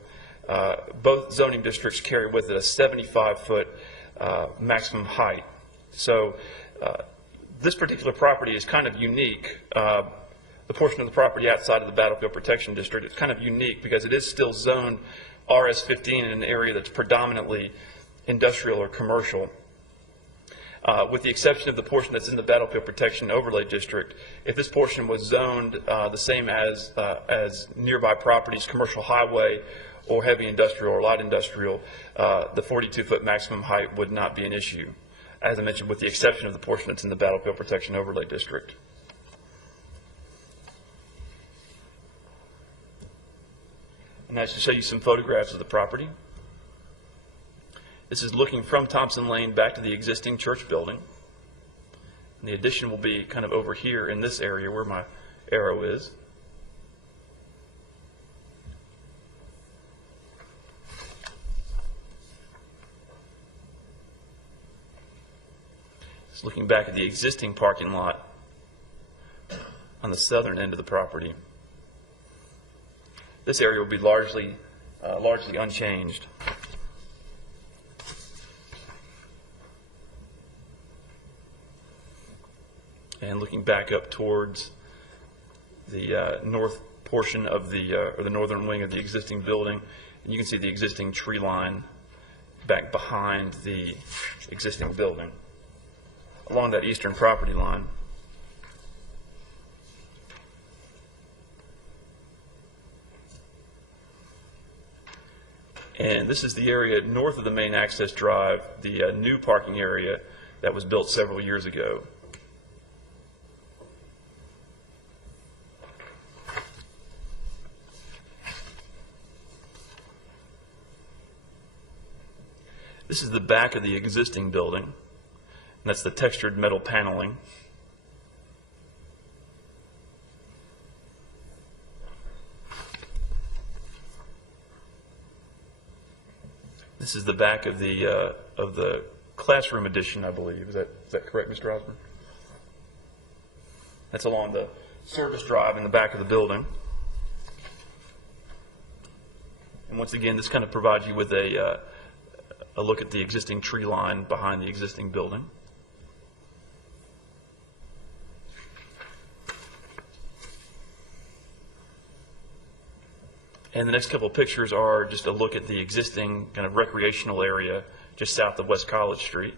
Both zoning districts carry with it a 75-foot maximum height. So this particular property is kind of unique. The portion of the property outside of the Battlefield Protection District, it's kind of unique because it is still zoned RS-15 in an area that's predominantly industrial or commercial. With the exception of the portion that's in the Battlefield Protection Overlay District, if this portion was zoned the same as nearby properties, commercial highway or heavy industrial or light industrial, the 42-foot maximum height would not be an issue, as I mentioned, with the exception of the portion that's in the Battlefield Protection Overlay District. And I should show you some photographs of the property. This is looking from Thompson Lane back to the existing church building. And the addition will be kind of over here in this area where my arrow is. It's looking back at the existing parking lot on the southern end of the property. This area will be largely unchanged. And looking back up towards the north portion of or the northern wing of the existing building, and you can see the existing tree line back behind the existing building along that eastern property line. And this is the area north of the main access drive, the new parking area that was built several years ago. This is the back of the existing building, and that's the textured metal paneling. This is the back of the classroom addition, I believe. Is that correct, Mr. Osborne? That's along the service drive in the back of the building. And once again, this kind of provides you with a look at the existing tree line behind the existing building. And the next couple of pictures are just a look at the existing kind of recreational area just south of West College Street.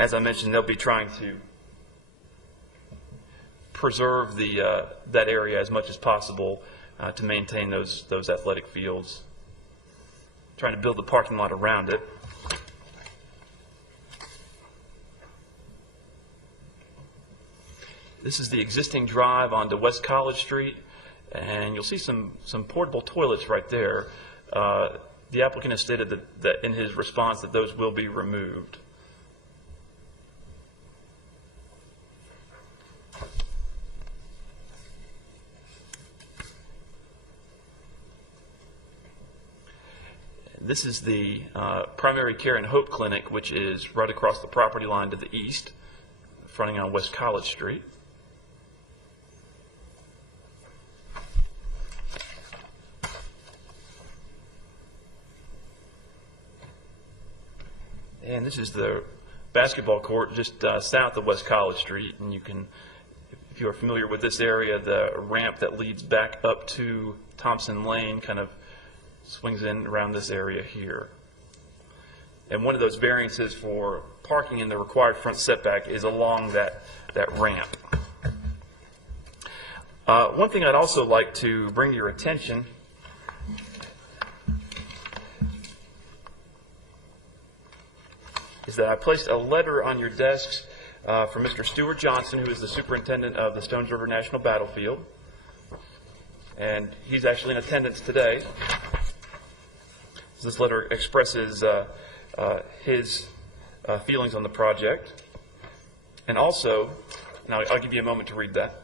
As I mentioned, they'll be trying to preserve that area as much as possible to maintain those athletic fields. Trying to build the parking lot around it. This is the existing drive onto West College Street, and you'll see some portable toilets right there. The applicant has stated that in his response that those will be removed. This is the Primary Care and Hope Clinic, which is right across the property line to the east, fronting on West College Street. And this is the basketball court just south of West College Street, and if if you are familiar with this area, the ramp that leads back up to Thompson Lane kind of swings in around this area here. And one of those variances for parking in the required front setback is along that ramp. One thing I'd also like to bring to your attention is that I placed a letter on your desks from Mr. Stuart Johnson, who is the superintendent of the Stones River National Battlefield. And he's actually in attendance today. This letter expresses his feelings on the project. And also, now I'll give you a moment to read that.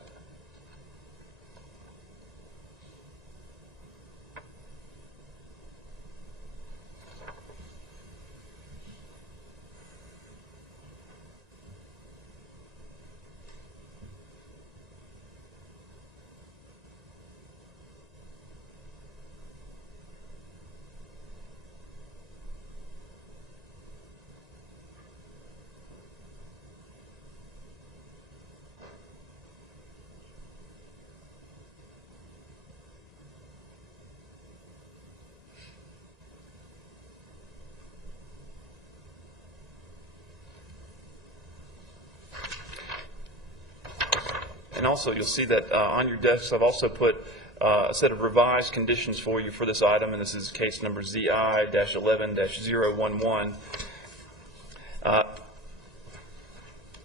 And also, you'll see that on your desks, I've also put a set of revised conditions for you for this item, and this is case number ZI-11-011.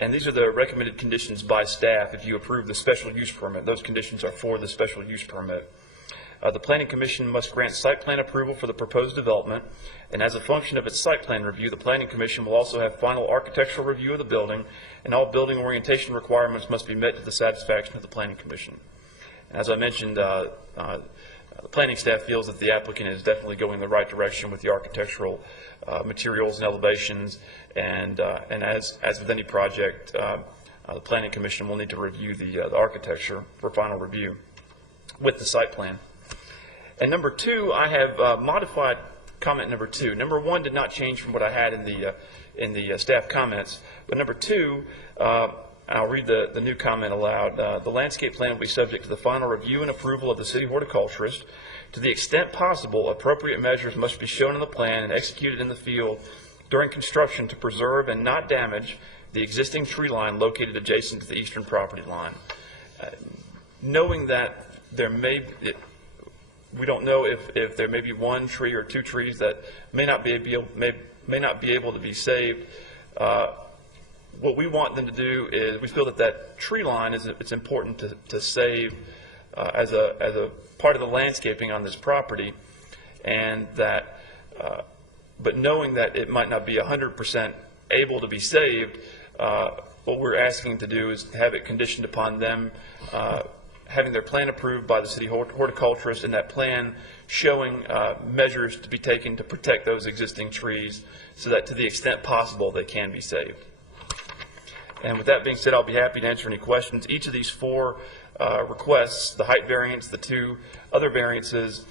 And these are the recommended conditions by staff if you approve the special use permit. Those conditions are for the special use permit. The Planning Commission must grant site plan approval for the proposed development, and as a function of its site plan review, the Planning Commission will also have final architectural review of the building, and all building orientation requirements must be met to the satisfaction of the Planning Commission. As I mentioned, the planning staff feels that the applicant is definitely going in the right direction with the architectural materials and elevations, and as with any project, the Planning Commission will need to review the architecture for final review with the site plan. And number two, I have modified comment number two. Number one did not change from what I had in the staff comments, but number two, I'll read the new comment aloud. The landscape plan will be subject to the final review and approval of the city horticulturist. To the extent possible, appropriate measures must be shown in the plan and executed in the field during construction to preserve and not damage the existing tree line located adjacent to the eastern property line. Knowing that there may we don't know if there may be one tree or two trees that may not be able to be saved. What we want them to do is we feel that tree line it's important to save as a part of the landscaping on this property, and that but knowing that it might not be 100% able to be saved, what we're asking to do is have it conditioned upon them having their plan approved by the city horticulturist, and that plan showing measures to be taken to protect those existing trees so that to the extent possible they can be saved. And with that being said, I'll be happy to answer any questions. Each of these four requests, the height variance, the two other variances,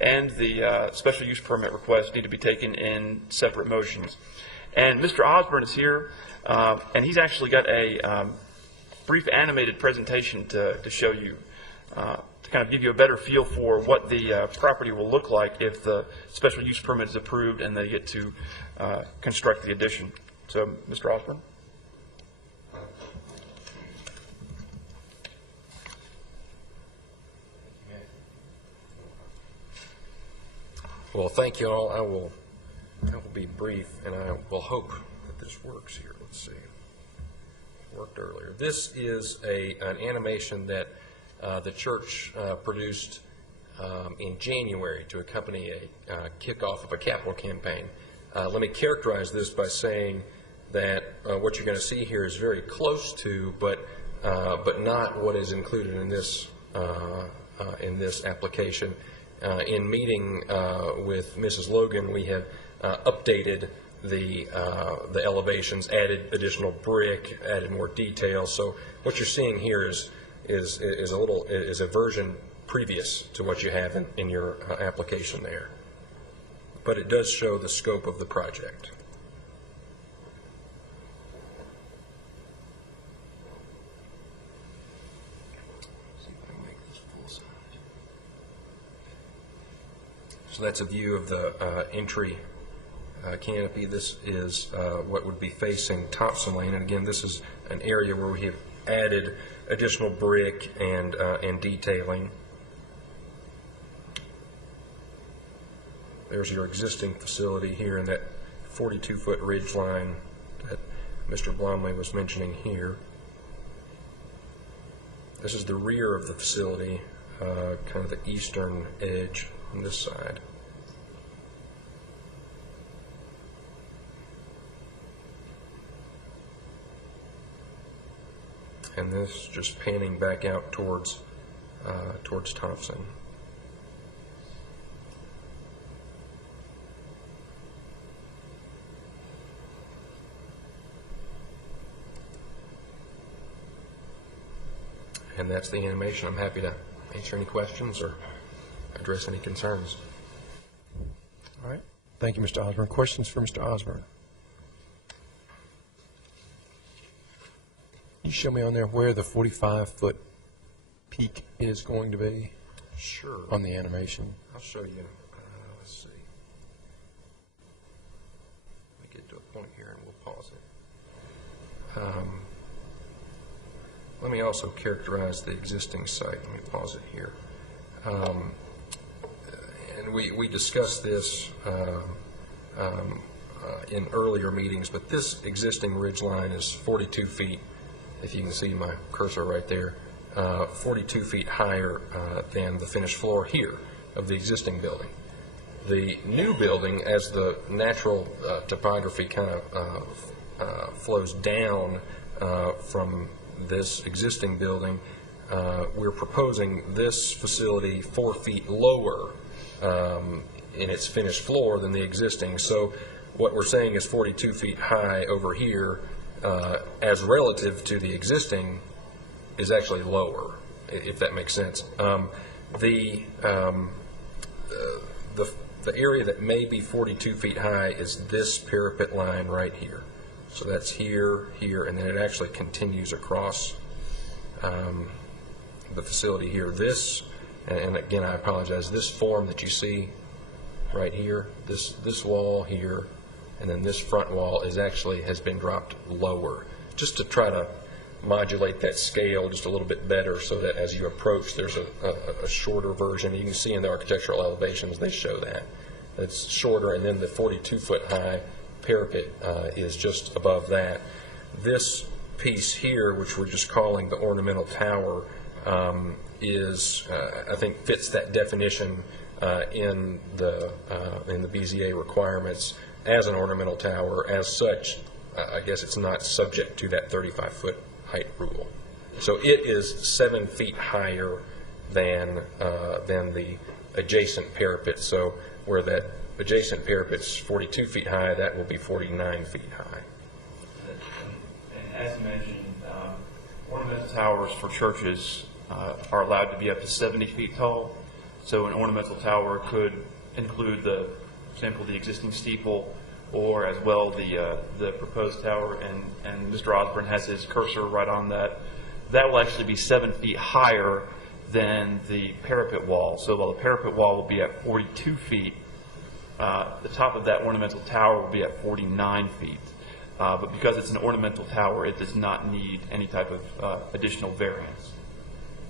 and the special use permit request, need to be taken in separate motions. And Mr. Osborne is here, and he's actually got a brief animated presentation to show you, to kind of give you a better feel for what the property will look like if the special use permit is approved and they get to construct the addition. So, Mr. Osborne. Well, thank you all. I will be brief, and I will hope that this works here. Let's see. Worked earlier. This is an animation that the church produced in January to accompany a kickoff of a capital campaign. Let me characterize this by saying that what you're going to see here is very close to, but not what is included in this application. In meeting with Mrs. Logan, we have updated the elevations, added additional brick, added more detail. So what you're seeing here is a version previous to what you have in your application there. But it does show the scope of the project. So that's a view of the entry canopy. This is what would be facing Thompson Lane. And again, this is an area where we have added additional brick and detailing. There's your existing facility here in that 42-foot ridge line that Mr. Blomley was mentioning here. This is the rear of the facility, kind of the eastern edge on this side. And this just panning back out towards Thompson. And that's the animation. I'm happy to answer any questions or address any concerns. All right. Thank you, Mr. Osborne. Questions for Mr. Osborne? Can you show me on there where the 45-foot peak is going to be Sure. on the animation? I'll show you. Let's see. Let me get to a point here and we'll pause it. Let me also characterize the existing site. Let me pause it here. And we discussed this in earlier meetings, but this existing ridge line is 42 feet, if you can see my cursor right there, 42 feet higher than the finished floor here of the existing building. The new building, as the natural topography kind of flows down from this existing building, we're proposing this facility 4 feet lower in its finished floor than the existing. So what we're saying is 42 feet high over here, as relative to the existing, is actually lower, if that makes sense. The area that may be 42 feet high is this parapet line right here. So that's here, here, and then it actually continues across the facility here. This, and again, I apologize, this form that you see right here, this wall here, and then this front wall has been dropped lower, just to try to modulate that scale just a little bit better so that as you approach, there's a shorter version. You can see in the architectural elevations, they show that. It's shorter, and then the 42-foot high parapet is just above that. This piece here, which we're just calling the ornamental tower, is I think fits that definition in the BZA requirements as an ornamental tower. As such, I guess it's not subject to that 35-foot height rule. So it is 7 feet higher than the adjacent parapet. So where that adjacent parapet's 42 feet high, that will be 49 feet high. And as mentioned, ornamental towers for churches are allowed to be up to 70 feet tall. So an ornamental tower could include for example, the existing steeple, or as well the proposed tower. And Mr. Osborne has his cursor right on that. That will actually be 7 feet higher than the parapet wall. So while the parapet wall will be at 42 feet, the top of that ornamental tower will be at 49 feet. But because it's an ornamental tower, it does not need any type of additional variance.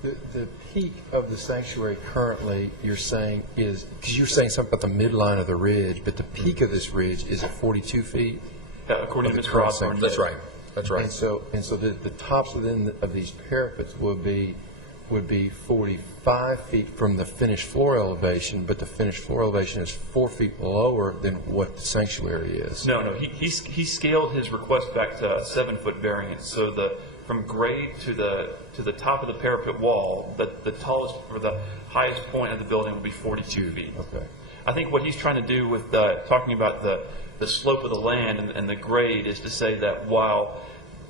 The peak of the sanctuary currently, you're saying is, because you're saying something about the midline of the ridge, but the peak of this ridge is at 42 feet? According to Of the Mr. current Osborne, That's right. That's right. And so the tops of these parapets would be 45 feet from the finished floor elevation, but the finished floor elevation is 4 feet lower than what the sanctuary is. No. He scaled his request back to a 7-foot variance. So from grade to the top of the parapet wall, the tallest or the highest point of the building will be 42 feet. Okay. I think what he's trying to do with talking about the slope of the land and the grade is to say that while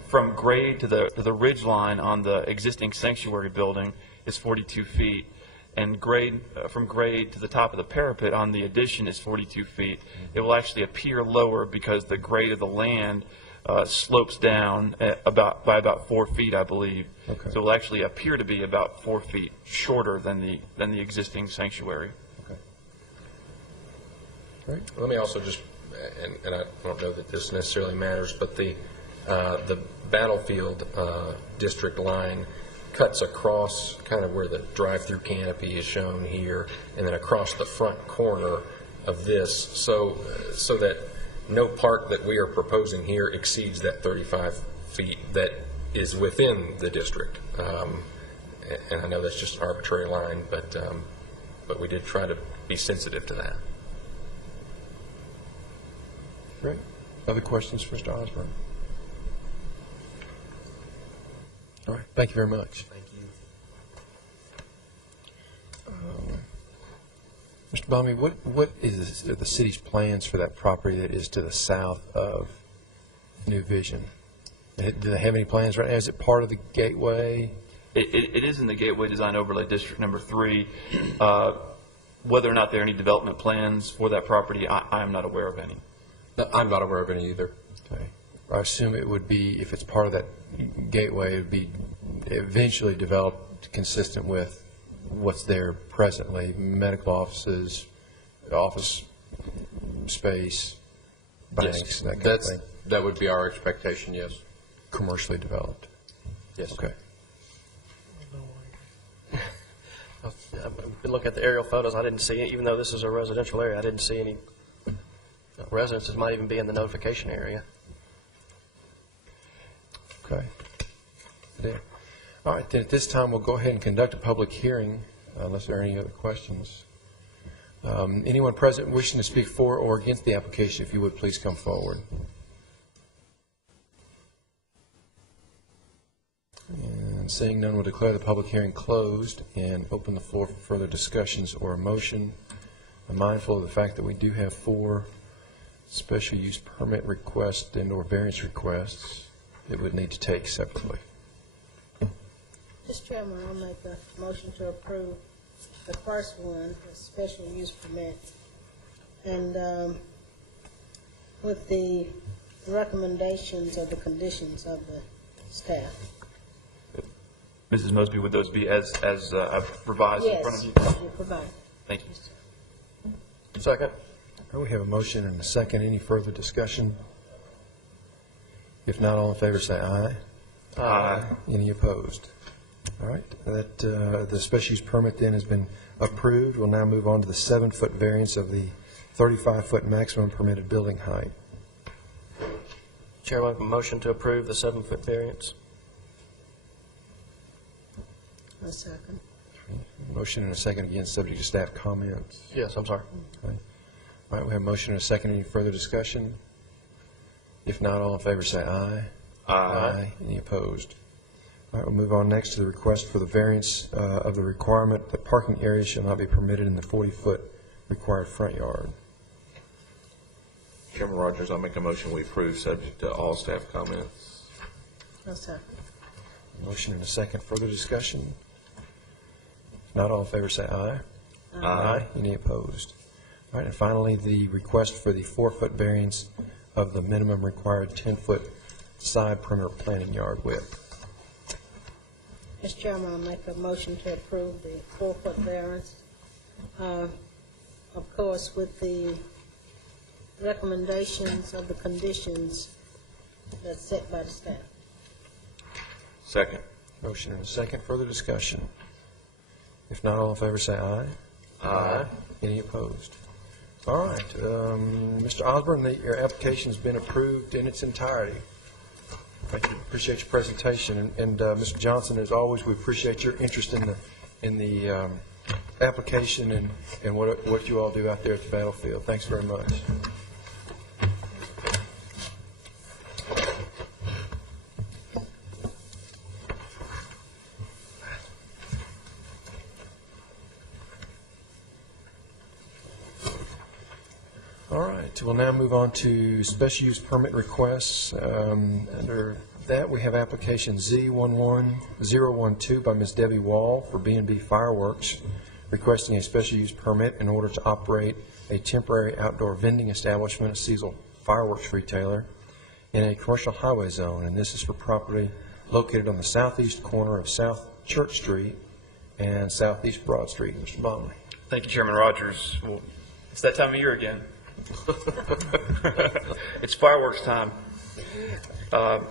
from grade to the ridge line on the existing sanctuary building is 42 feet, and from grade to the top of the parapet on the addition is 42 feet, it will actually appear lower because the grade of the land slopes down by about 4 feet, I believe. Okay. So it will actually appear to be about 4 feet shorter than the existing sanctuary. Okay. Let me also just, and I don't know that this necessarily matters, but the Battlefield district line cuts across kind of where the drive-through canopy is shown here, and then across the front corner of this, so that no park that we are proposing here exceeds that 35 feet that is within the district. And I know that's just an arbitrary line, but we did try to be sensitive to that. Great. Other questions for Mr. Osborne? All right, thank you very much. Thank you. Mr. Baume, what is the city's plans for that property that is to the south of New Vision? Do they have any plans right now? Is it part of the Gateway? It is in the Gateway Design Overlay District number 3. Whether or not there are any development plans for that property, I am not aware of any. I'm not aware of any either. Okay. I assume it would be, if it's part of that gateway, it would be eventually developed consistent with what's there presently, medical offices, office space, banks, that kind of thing. That would be our expectation, yes. Commercially developed. Yes. Okay. Look at the aerial photos, I didn't see it, even though this is a residential area, I didn't see any residences might even be in the notification area. Okay. Yeah. All right, then at this time, we'll go ahead and conduct a public hearing, unless there are any other questions. Anyone present wishing to speak for or against the application, if you would, please come forward. And seeing none, we'll declare the public hearing closed and open the floor for further discussions or a motion. I'm mindful of the fact that we do have 4 special use permit requests and or variance requests that would need to take separately. Mr. Chairman, I'll make a motion to approve the first one, the special use permit, and with the recommendations of the conditions of the staff. Mrs. Mosby, would those be as I've revised in front of you? Yes, you provide. Thank you. Second. All right, we have a motion and a second. Any further discussion? If not, all in favor say aye. Aye. Any opposed? All right, that the special use permit then has been approved. We'll now move on to the 7-foot variance of the 35-foot maximum permitted building height. Chair, I have a motion to approve the 7-foot variance. A second. Motion and a second, again, subject to staff comments. Yes, I'm sorry. Okay. All right, we have a motion and a second. Any further discussion? If not, all in favor say aye. Aye. Any opposed? All right, we'll move on next to the request for the variance of the requirement that parking areas shall not be permitted in the 40-foot required front yard. Chairman Rogers, I'll make a motion we approve, subject to all staff comments. A second. Motion and a second. Further discussion? If not, all in favor say aye. Aye. Any opposed? All right, and finally, the request for the 4-foot variance of the minimum required 10-foot side perimeter planting yard width. Mr. Chairman, I'll make a motion to approve the 4-foot variance, of course, with the recommendations of the conditions that's set by the staff. Second. Motion and a second. Further discussion? If not, all in favor say aye. Aye. Any opposed? All right, Mr. Osborne, your application's been approved in its entirety. Thank you. Appreciate your presentation, and Mr. Johnson, as always, we appreciate your interest in the application and what you all do out there at the battlefield. Thanks very much. All right, we'll now move on to special use permit requests. Under that, we have application Z11012 by Ms. Debbie Wall for B&B Fireworks, requesting a special use permit in order to operate a temporary outdoor vending establishment, a seasonal fireworks retailer, in a commercial highway zone. And this is for property located on the southeast corner of South Church Street and Southeast Broad Street. Mr. Baumley. Thank you, Chairman Rogers. Well, it's that time of year again. It's fireworks time. Our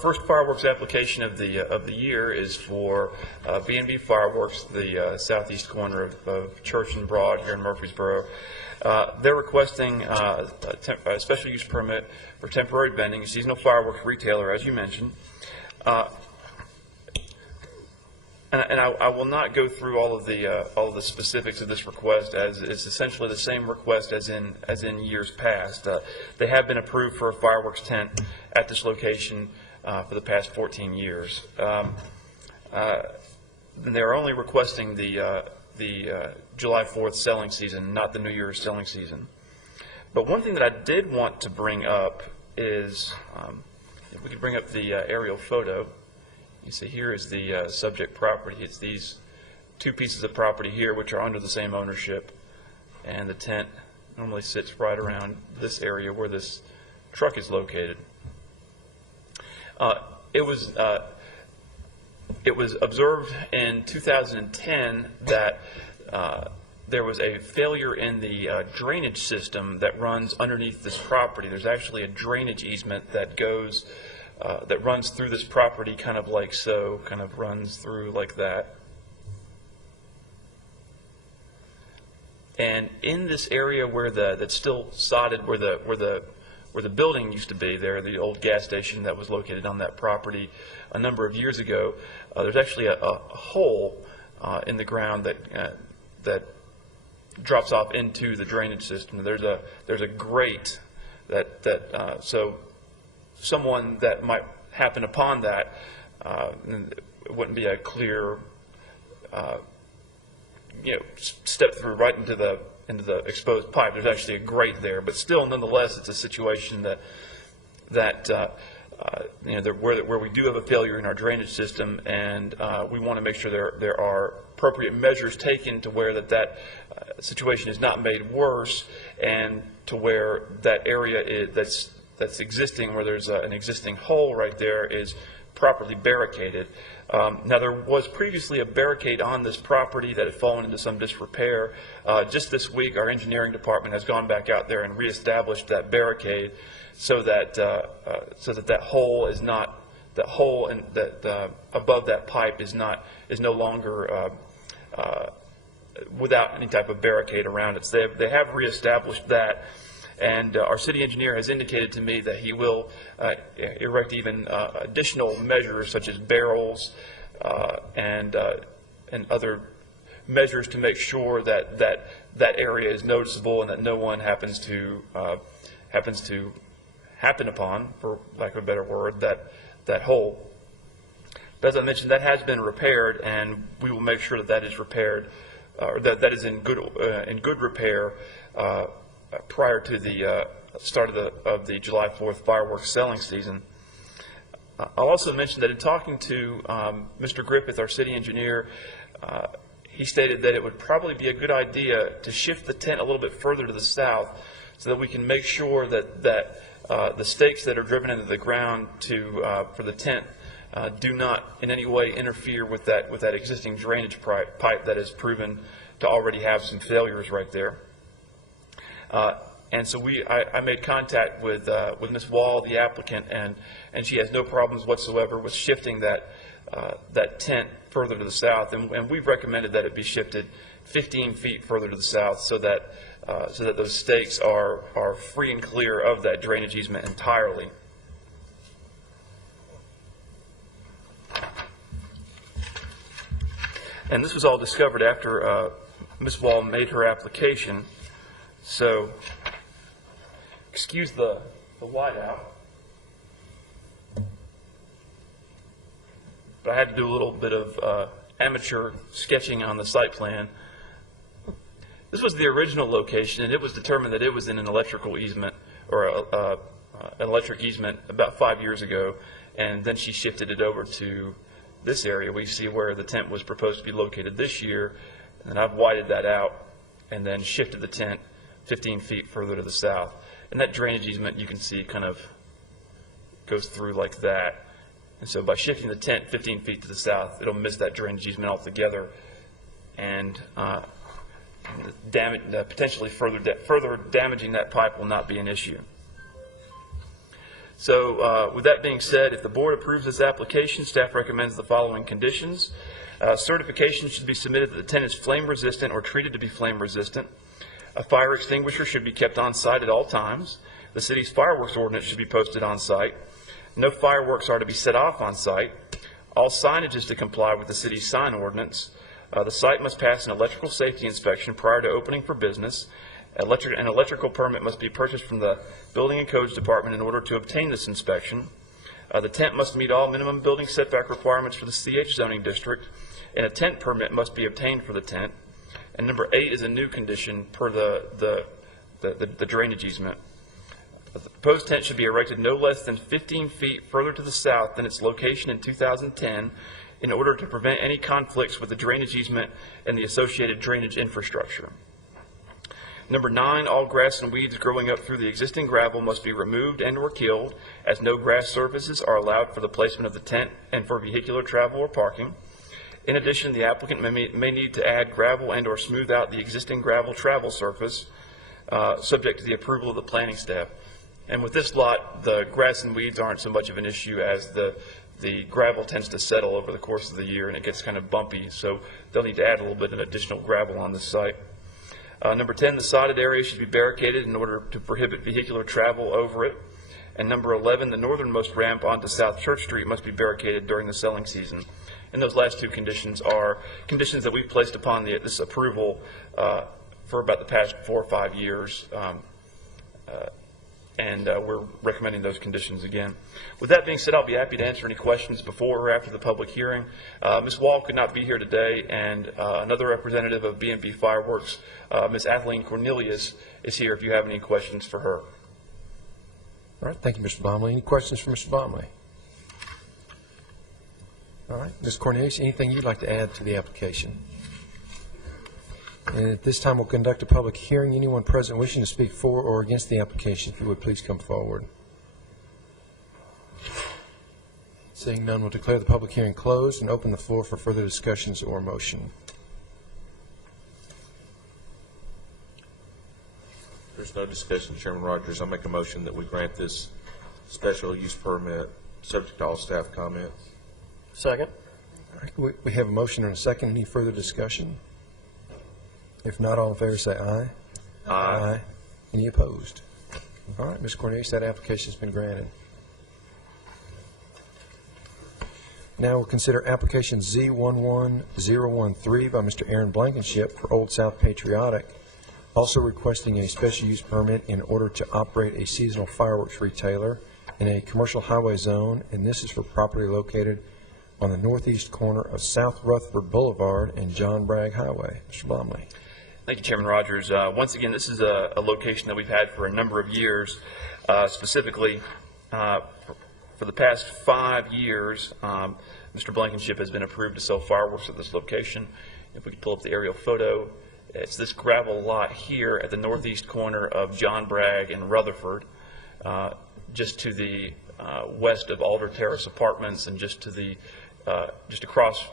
first fireworks application of the year is for B&B Fireworks, the southeast corner of Church and Broad here in Murfreesboro. They're requesting a special use permit for temporary vending, a seasonal fireworks retailer, as you mentioned. And I will not go through all of the specifics of this request, as it's essentially the same request as in years past. They have been approved for a fireworks tent at this location for the past 14 years. And they're only requesting the July 4th selling season, not the New Year's selling season. But one thing that I did want to bring up is, if we could bring up the aerial photo. You see here is the subject property. It's these two pieces of property here which are under the same ownership, and the tent normally sits right around this area where this truck is located. It was observed in 2010 that there was a failure in the drainage system that runs underneath this property. There's actually a drainage easement that goes that runs through this property, kind of like so, kind of runs through like that. And in this area where that's still sodded, where the building used to be, there, the old gas station that was located on that property a number of years ago, there's actually a hole in the ground that drops off into the drainage system. There's a grate so someone that might happen upon that, it wouldn't be a clear, step through right into the exposed pipe. There's actually a grate there, but still, nonetheless, it's a situation where we do have a failure in our drainage system, and we want to make sure there are appropriate measures taken to where that situation is not made worse, and to where that area that's existing, where there's an existing hole right there, is properly barricaded. Now, there was previously a barricade on this property that had fallen into some disrepair. Just this week, our engineering department has gone back out there and reestablished that barricade so that that hole is not, that hole and that above that pipe is no longer without any type of barricade around it. So they have reestablished that. And our city engineer has indicated to me that he will erect even additional measures, such as barrels and other measures, to make sure that area is noticeable and that no one happens to happen upon, for lack of a better word, that hole. But as I mentioned, that has been repaired, and we will make sure that is repaired, or that is in good repair. Prior to the start of the July 4th fireworks selling season. I'll also mention that in talking to Mr. Griffith, our city engineer, he stated that it would probably be a good idea to shift the tent a little bit further to the south so that we can make sure that the stakes that are driven into the ground for the tent do not in any way interfere with that existing drainage pipe that has proven to already have some failures right there. And so I made contact with Ms. Wall, the applicant, and she has no problems whatsoever with shifting that tent further to the south. And we've recommended that it be shifted 15 feet further to the south so that those stakes are free and clear of that drainage easement entirely. And this was all discovered after Ms. Wall made her application. So, excuse the whiteout, but I had to do a little bit of amateur sketching on the site plan. This was the original location, and it was determined that it was in an electrical easement, or an electric easement, about 5 years ago, and then she shifted it over to this area. We see where the tent was proposed to be located this year, and then I've whited that out and then shifted the tent 15 feet further to the south. And that drainage easement, you can see, kind of goes through like that. And so by shifting the tent 15 feet to the south, it'll miss that drainage easement altogether. And potentially further damaging that pipe will not be an issue. So with that being said, if the board approves this application, staff recommends the following conditions. Certification should be submitted that the tent is flame resistant or treated to be flame resistant. A fire extinguisher should be kept on site at all times. The city's fireworks ordinance should be posted on site. No fireworks are to be set off on site. All signage is to comply with the city's sign ordinance. The site must pass an electrical safety inspection prior to opening for business. An electrical permit must be purchased from the Building and Codes Department in order to obtain this inspection. The tent must meet all minimum building setback requirements for the CH zoning district, and a tent permit must be obtained for the tent. And number 8 is a new condition per the drainage easement. The proposed tent should be erected no less than 15 feet further to the south than its location in 2010 in order to prevent any conflicts with the drainage easement and the associated drainage infrastructure. Number 9, all grass and weeds growing up through the existing gravel must be removed and or killed, as no grass surfaces are allowed for the placement of the tent and for vehicular travel or parking. In addition, the applicant may need to add gravel and or smooth out the existing gravel travel surface, subject to the approval of the planning staff. And with this lot, the grass and weeds aren't so much of an issue as the gravel tends to settle over the course of the year and it gets kind of bumpy, so they'll need to add a little bit of additional gravel on this site. Number 10, the sodded area should be barricaded in order to prohibit vehicular travel over it. And number 11, the northernmost ramp onto South Church Street must be barricaded during the selling season. And those last 2 conditions are conditions that we've placed upon this approval for about the past 4 or 5 years. And we're recommending those conditions again. With that being said, I'll be happy to answer any questions before or after the public hearing. Ms. Wall could not be here today, and another representative of B&B Fireworks, Ms. Atheline Cornelius, is here if you have any questions for her. All right, thank you, Mr. Blomley. Any questions for Mr. Blomley? All right, Ms. Cornelius, anything you'd like to add to the application? And at this time, we'll conduct a public hearing. Anyone present wishing to speak for or against the application, if you would please come forward. Seeing none, we'll declare the public hearing closed and open the floor for further discussions or motion. There's no discussion, Chairman Rogers. I'll make a motion that we grant this special use permit, subject to all staff comments. Second. All right, we have a motion and a second. Any further discussion? If not, all in favor say aye. Aye. Any opposed? All right, Ms. Cornelius, that application has been granted. Now we'll consider application Z11013 by Mr. Aaron Blankenship for Old South Patriotic, also requesting a special use permit in order to operate a seasonal fireworks retailer in a commercial highway zone, and this is for property located on the northeast corner of South Rutherford Boulevard and John Bragg Highway. Mr. Blomley. Thank you, Chairman Rogers. Once again, this is a location that we've had for a number of years. Specifically, for the past 5 years, Mr. Blankenship has been approved to sell fireworks at this location. If we could pull up the aerial photo, it's this gravel lot here at the northeast corner of John Bragg and Rutherford, just to the west of Alder Terrace Apartments and just to the just across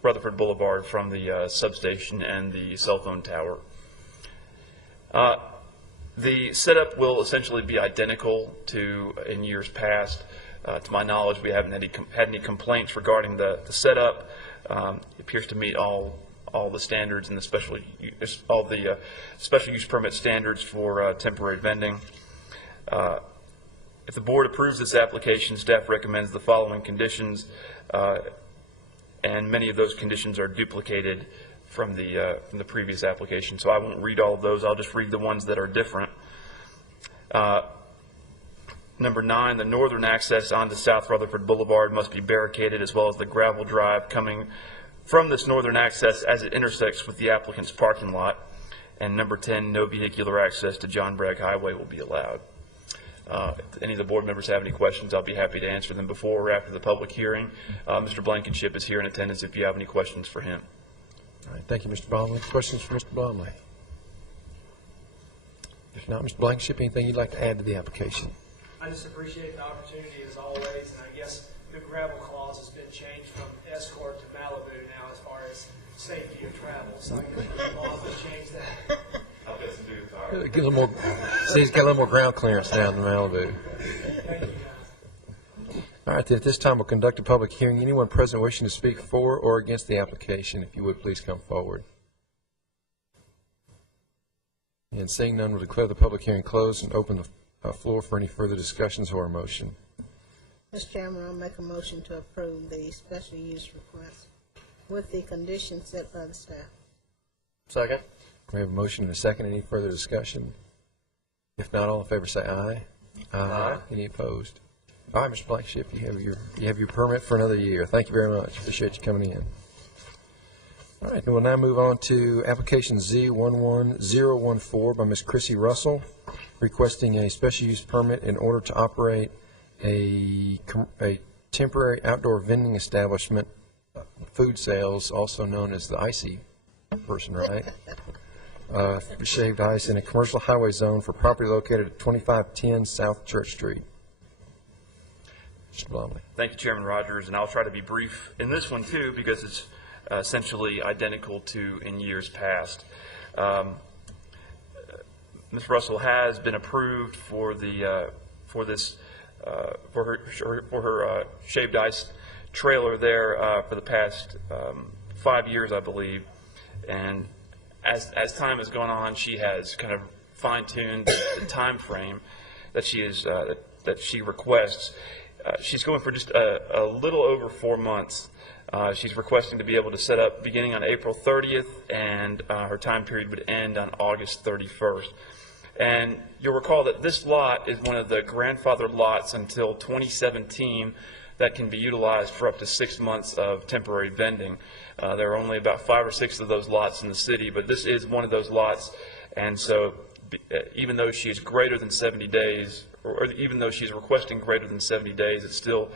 Rutherford Boulevard from the substation and the cell phone tower. The setup will essentially be identical to in years past. To my knowledge, we haven't had any complaints regarding the setup. It appears to meet all the standards and the special use permit standards for temporary vending. If the board approves this application, staff recommends the following conditions, and many of those conditions are duplicated from the previous application. So I won't read all of those. I'll just read the ones that are different. Number 9, the northern access onto South Rutherford Boulevard must be barricaded, as well as the gravel drive coming from this northern access as it intersects with the applicant's parking lot. And number 10, no vehicular access to John Bragg Highway will be allowed. If any of the board members have any questions, I'll be happy to answer them before or after the public hearing. Mr. Blankenship is here in attendance if you have any questions for him. All right, thank you, Mr. Blomley. Questions for Mr. Blomley? If not, Mr. Blankenship, anything you'd like to add to the application? I just appreciate the opportunity as always, and I guess the gravel clause has been changed from Escort to Malibu now as far as safety of travel, so I guess the law has changed that. Get a little more, see, he's got a little more ground clearance down in Malibu. Thank you, guys. All right, at this time, we'll conduct a public hearing. Anyone present wishing to speak for or against the application, if you would, please come forward. And seeing none, we'll declare the public hearing closed and open the floor for any further discussions or a motion. Mr. Chairman, I'll make a motion to approve the special use request with the conditions set by the staff. Second. We have a motion and a second. Any further discussion? If not, all in favor say aye. Aye. Any opposed? All right, Mr. Blacksheep, you have your permit for another year. Thank you very much. Appreciate you coming in. All right, and we'll now move on to application Z11014 by Ms. Chrissy Russell, requesting a special use permit in order to operate a temporary outdoor vending establishment, food sales, also known as the icy person, right? Shaved ice in a commercial highway zone for property located at 2510 South Church Street. Mr. Blomley. Thank you, Chairman Rogers, and I'll try to be brief in this one too, because it's essentially identical to in years past. Ms. Russell has been approved for the for her shaved ice trailer there for the past 5 years, I believe, and as time has gone on, she has kind of fine-tuned the time frame that she is that she requests. She's going for just a little over 4 months. She's requesting to be able to set up beginning on April 30th, and her time period would end on August 31st. And you'll recall that this lot is one of the grandfathered lots until 2017 that can be utilized for up to 6 months of temporary vending. There are only about 5 or 6 of those lots in the city, but this is one of those lots. And so even though she is greater than 70 days, or even though she's requesting greater than 70 days, it still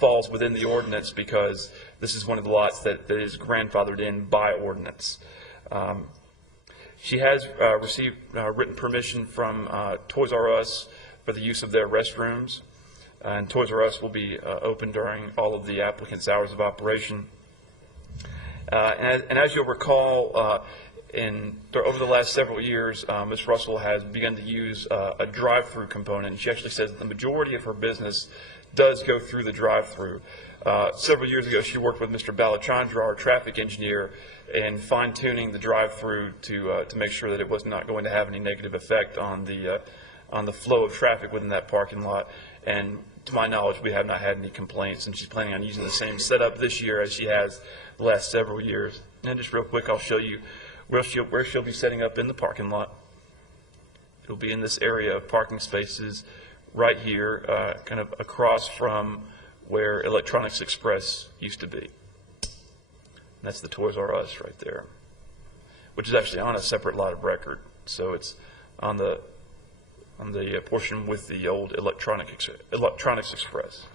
falls within the ordinance because this is one of the lots that is grandfathered in by ordinance. She has received written permission from Toys R Us for the use of their restrooms, and Toys R Us will be open during all of the applicant's hours of operation. And as you'll recall, over the last several years, Ms. Russell has begun to use a drive-through component. She actually says that the majority of her business does go through the drive-through. Several years ago, she worked with Mr. Balachandra, our traffic engineer, in fine-tuning the drive-through to make sure that it was not going to have any negative effect on the flow of traffic within that parking lot. And to my knowledge, we have not had any complaints, and she's planning on using the same setup this year as she has the last several years. And just real quick, I'll show you where she'll be setting up in the parking lot. It'll be in this area of parking spaces right here, kind of across from where Electronics Express used to be. And that's the Toys R Us right there, which is actually on a separate lot of record. So it's on the portion with the old Electronics Express.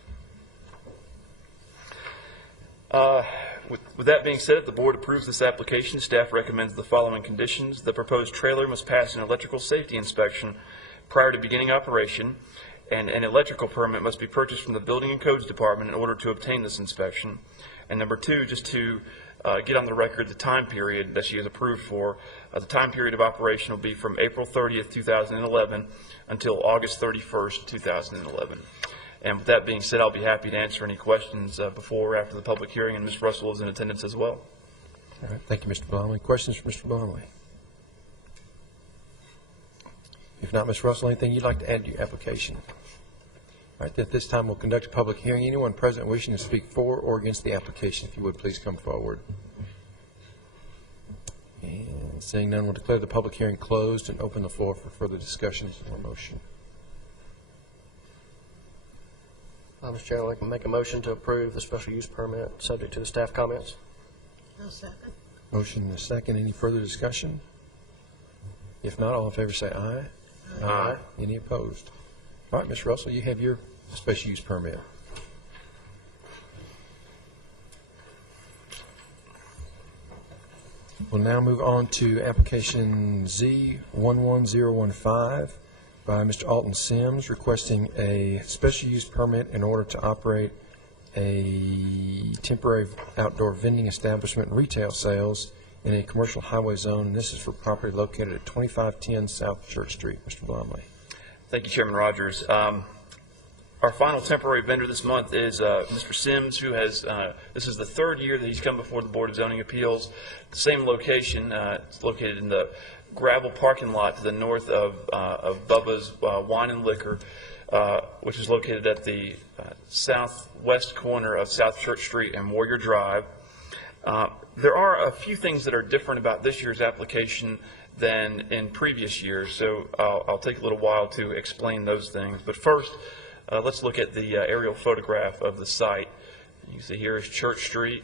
With that being said, if the board approves this application, staff recommends the following conditions. The proposed trailer must pass an electrical safety inspection prior to beginning operation, and an electrical permit must be purchased from the Building and Codes Department in order to obtain this inspection. And number two, just to get on the record the time period that she is approved for. The time period of operation will be from April 30th, 2011 until August 31st, 2011. And with that being said, I'll be happy to answer any questions before or after the public hearing, and Ms. Russell is in attendance as well. All right, thank you, Mr. Blomley. Questions for Mr. Blomley? If not, Ms. Russell, anything you'd like to add to your application? All right, at this time, we'll conduct a public hearing. Anyone present wishing to speak for or against the application, if you would, please come forward. And seeing none, we'll declare the public hearing closed and open the floor for further discussions or motion. Mr. Chairman, I can make a motion to approve the special use permit, subject to the staff comments. I'll second. Motion and a second. Any further discussion? If not, all in favor say aye. Aye. Any opposed? All right, Ms. Russell, you have your special use permit. We'll now move on to application Z11015 by Mr. Alton Sims requesting a special use permit in order to operate a temporary outdoor vending establishment and retail sales in a commercial highway zone. And this is for property located at 2510 South Church Street. Mr. Blomley. Thank you, Chairman Rogers. Our final temporary vendor this month is Mr. Sims, who has, this is the third year that he's come before the Board of Zoning Appeals. The same location, it's located in the gravel parking lot to the north of Bubba's Wine and Liquor, which is located at the southwest corner of South Church Street and Warrior Drive. There are a few things that are different about this year's application than in previous years, so I'll take a little while to explain those things. But first, let's look at the aerial photograph of the site. You can see here is Church Street,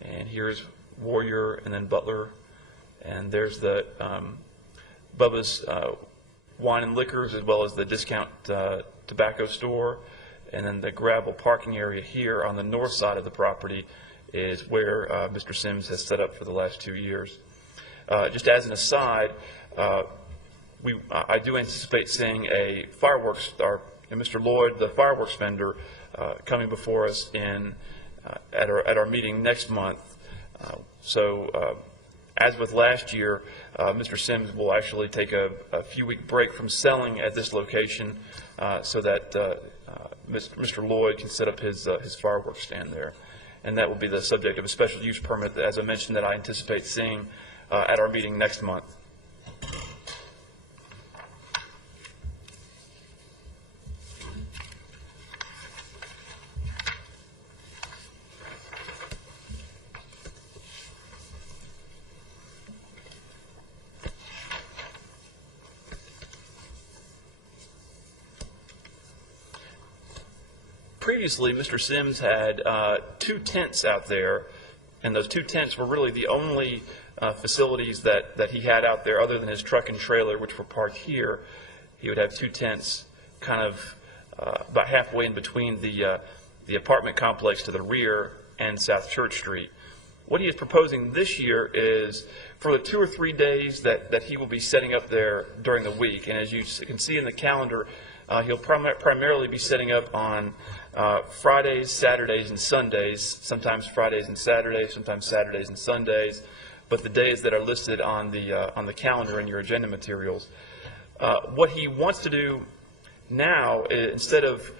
and here's Warrior, and then Butler, and there's the Bubba's Wine and Liquors, as well as the discount tobacco store, and then the gravel parking area here on the north side of the property is where Mr. Sims has set up for the last 2 years. Just as an aside, I do anticipate seeing a fireworks, and Mr. Lloyd, the fireworks vendor, coming before us at our meeting next month. As with last year, Mr. Sims will actually take a few-week break from selling at this location so that Mr. Lloyd can set up his fireworks stand there. And that will be the subject of a special use permit, as I mentioned, that I anticipate seeing at our meeting next month. Previously, Mr. Sims had 2 tents out there, and those 2 tents were really the only facilities that he had out there other than his truck and trailer, which were parked here. He would have 2 tents kind of about halfway in between the apartment complex to the rear and South Church Street. What he is proposing this year is for the 2 or 3 days that he will be setting up there during the week, and as you can see in the calendar, he'll primarily be setting up on Fridays, Saturdays, and Sundays, sometimes Fridays and Saturdays, sometimes Saturdays and Sundays, but the days that are listed on the calendar in your agenda materials. What he wants to do now, instead of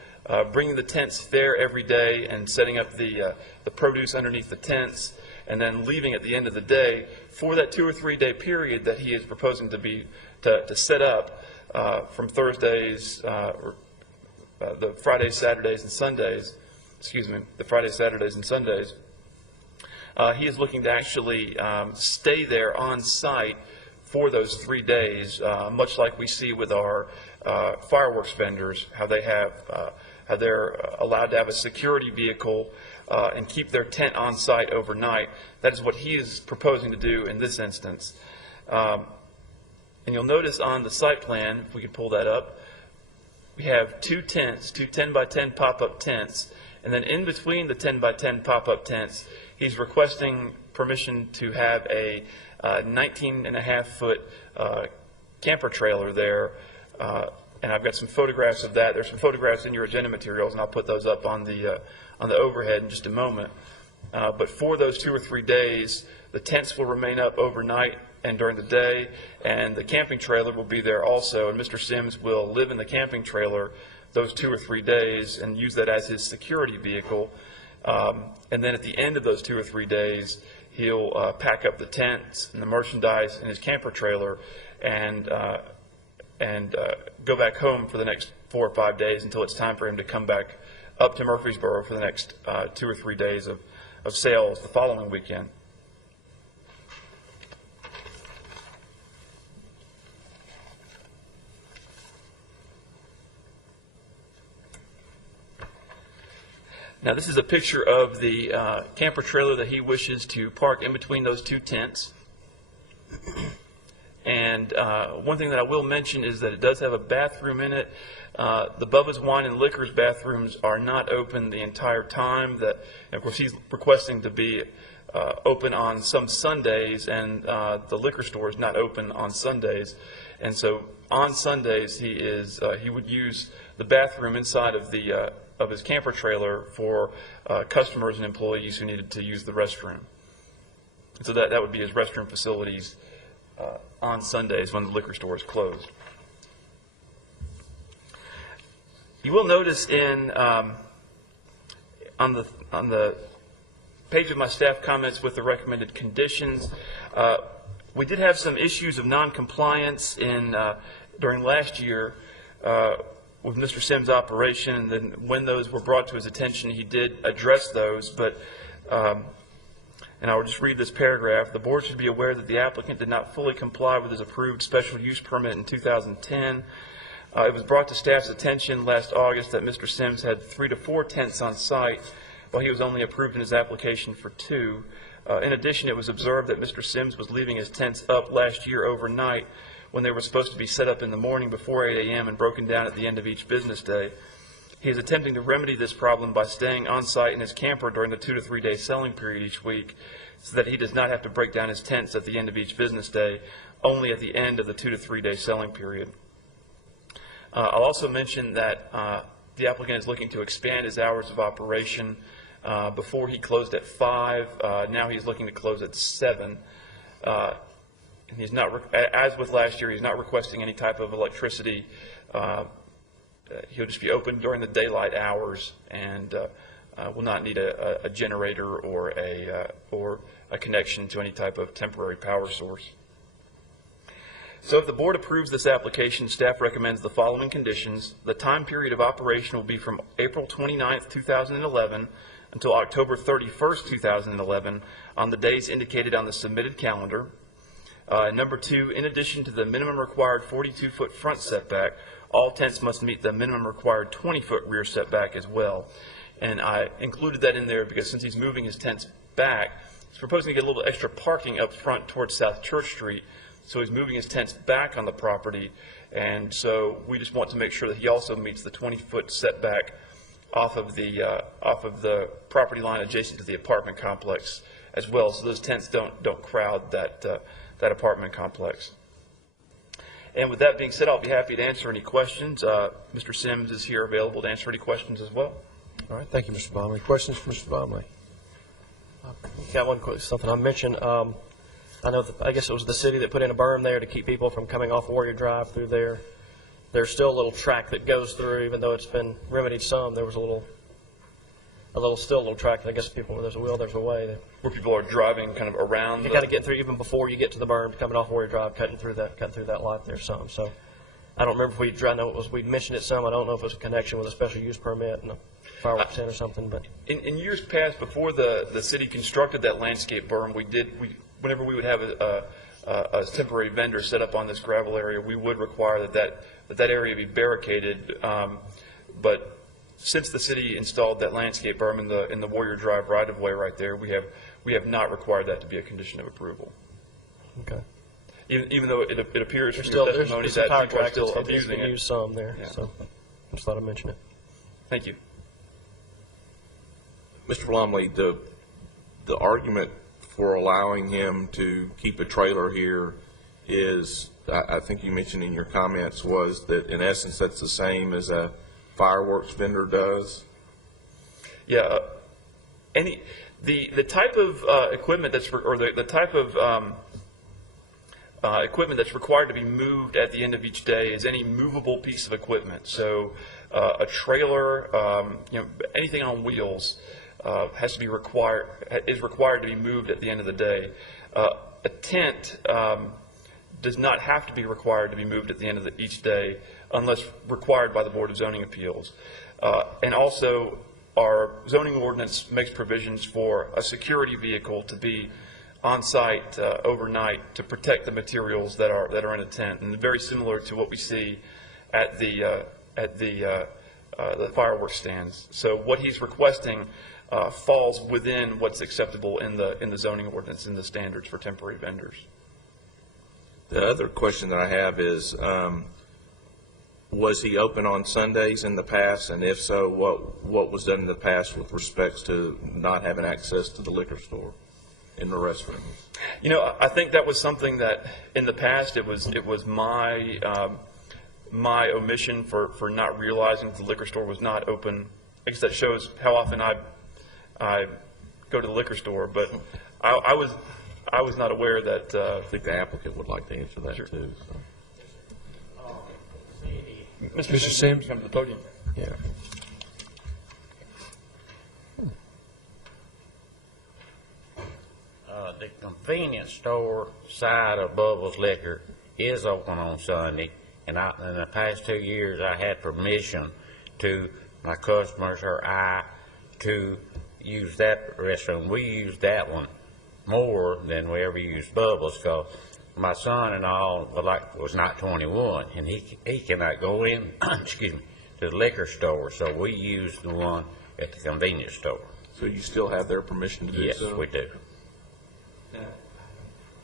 bringing the tents there every day and setting up the produce underneath the tents and then leaving at the end of the day, for that 2 or 3 day period that he is proposing to set up from Thursdays, the Fridays, Saturdays, and Sundays, the Fridays, Saturdays, and Sundays, he is looking to actually stay there on site for those 3 days, much like we see with our fireworks vendors, how they're allowed to have a security vehicle and keep their tent on site overnight. That is what he is proposing to do in this instance. And you'll notice on the site plan, if we could pull that up, we have 2 tents, 2 10-by-10 pop-up tents, and then in between the 10-by-10 pop-up tents, he's requesting permission to have a 19.5-foot camper trailer there, and I've got some photographs of that. There's some photographs in your agenda materials, and I'll put those up on the overhead in just a moment. But for those 2 or 3 days, the tents will remain up overnight and during the day, and the camping trailer will be there also, and Mr. Sims will live in the camping trailer those 2 or 3 days and use that as his security vehicle. And then at the end of those 2 or 3 days, he'll pack up the tents and the merchandise in his camper trailer and go back home for the next 4 or 5 days until it's time for him to come back up to Murfreesboro for the next 2 or 3 days of sales the following weekend. Now, this is a picture of the camper trailer that he wishes to park in between those 2 tents. And one thing that I will mention is that it does have a bathroom in it. The Bubba's Wine and Liquors bathrooms are not open the entire time. And of course, he's requesting to be open on some Sundays, and the liquor store is not open on Sundays. And so on Sundays, he would use the bathroom inside of his camper trailer for customers and employees who needed to use the restroom. So that would be his restroom facilities on Sundays when the liquor store is closed. You will notice on the page of my staff comments with the recommended conditions, we did have some issues of non-compliance during last year with Mr. Sims' operation, and then when those were brought to his attention, he did address those. But and I will just read this paragraph. The board should be aware that the applicant did not fully comply with his approved special use permit in 2010. It was brought to staff's attention last August that Mr. Sims had 3 to 4 tents on site, while he was only approved in his application for 2. In addition, it was observed that Mr. Sims was leaving his tents up last year overnight when they were supposed to be set up in the morning before 8 a.m. and broken down at the end of each business day. He is attempting to remedy this problem by staying on site in his camper during the 2 to 3 day selling period each week, so that he does not have to break down his tents at the end of each business day, only at the end of the 2 to 3 day selling period. I'll also mention that the applicant is looking to expand his hours of operation. Before he closed at 5, now he's looking to close at 7. And he's not, as with last year, he's not requesting any type of electricity. He'll just be open during the daylight hours and will not need a generator or a connection to any type of temporary power source. So if the board approves this application, staff recommends the following conditions. The time period of operation will be from April 29th, 2011 until October 31st, 2011 on the days indicated on the submitted calendar. Number 2, in addition to the minimum required 42-foot front setback, all tents must meet the minimum required 20-foot rear setback as well. And I included that in there because since he's moving his tents back, he's proposing to get a little extra parking up front towards South Church Street. So he's moving his tents back on the property, and so we just want to make sure that he also meets the 20-foot setback off of the property line adjacent to the apartment complex as well, so those tents don't crowd that apartment complex. And with that being said, I'll be happy to answer any questions. Mr. Sims is here available to answer any questions as well. All right, thank you, Mr. Bomley. Questions for Mr. Bomley? Got one quick something I mentioned. I know I guess it was the city that put in a berm there to keep people from coming off Warrior Drive through there. There's still a little track that goes through, even though it's been remedied some. There was a little track that I guess people, where there's a will, there's a way. Where people are driving kind of around. You got to get through even before you get to the berm, coming off Warrior Drive, cutting through that lot there some. So I don't remember if I know we mentioned it some. I don't know if it was a connection with a special use permit and a fireworks tent or something. But in years past, before the city constructed that landscape berm, whenever we would have a temporary vendor set up on this gravel area, we would require that area be barricaded. But since the city installed that landscape berm in the Warrior Drive right-of-way right there, we have not required that to be a condition of approval. okay, Even though it appears from there's your testimony some that tire people are tracks still that's abusing been it. used some there. Yeah. So I just thought I'd mention it. Thank you. Mr. Blomley, the argument for allowing him to keep a trailer here is, I think you mentioned in your comments, was that in essence that's the same as a fireworks vendor does? Yeah. The type of equipment the type of equipment that's required to be moved at the end of each day is any movable piece of equipment. So a trailer, anything on wheels is required to be moved at the end of the day. A tent does not have to be required to be moved at the end of each day unless required by the Board of Zoning Appeals. And also, our zoning ordinance makes provisions for a security vehicle to be on site overnight to protect the materials that are in a tent, and very similar to what we see at the fireworks stands. So what he's requesting falls within what's acceptable in the zoning ordinance and the standards for temporary vendors. The other question that I have is, was he open on Sundays in the past, and if so, what was done in the past with respects to not having access to the liquor store in the restrooms? I think that was something that in the past it was my my omission for not realizing that the liquor store was not open. I guess that shows how often I go to the liquor store, but I was not aware that. I think the applicant would like to answer that, too. So. Mr. Sims? Come to the podium. Yeah. The convenience store side of Bubbles Liquor is open on Sunday, and in the past 2 years, I had permission to my customers or I to use that restroom. We use that one more than we ever use Bubbles, because my son-in-law was not 21, and he cannot go in, excuse me, to the liquor store, so we use the one at the convenience store. So you still have their permission to do so? Yes, we do.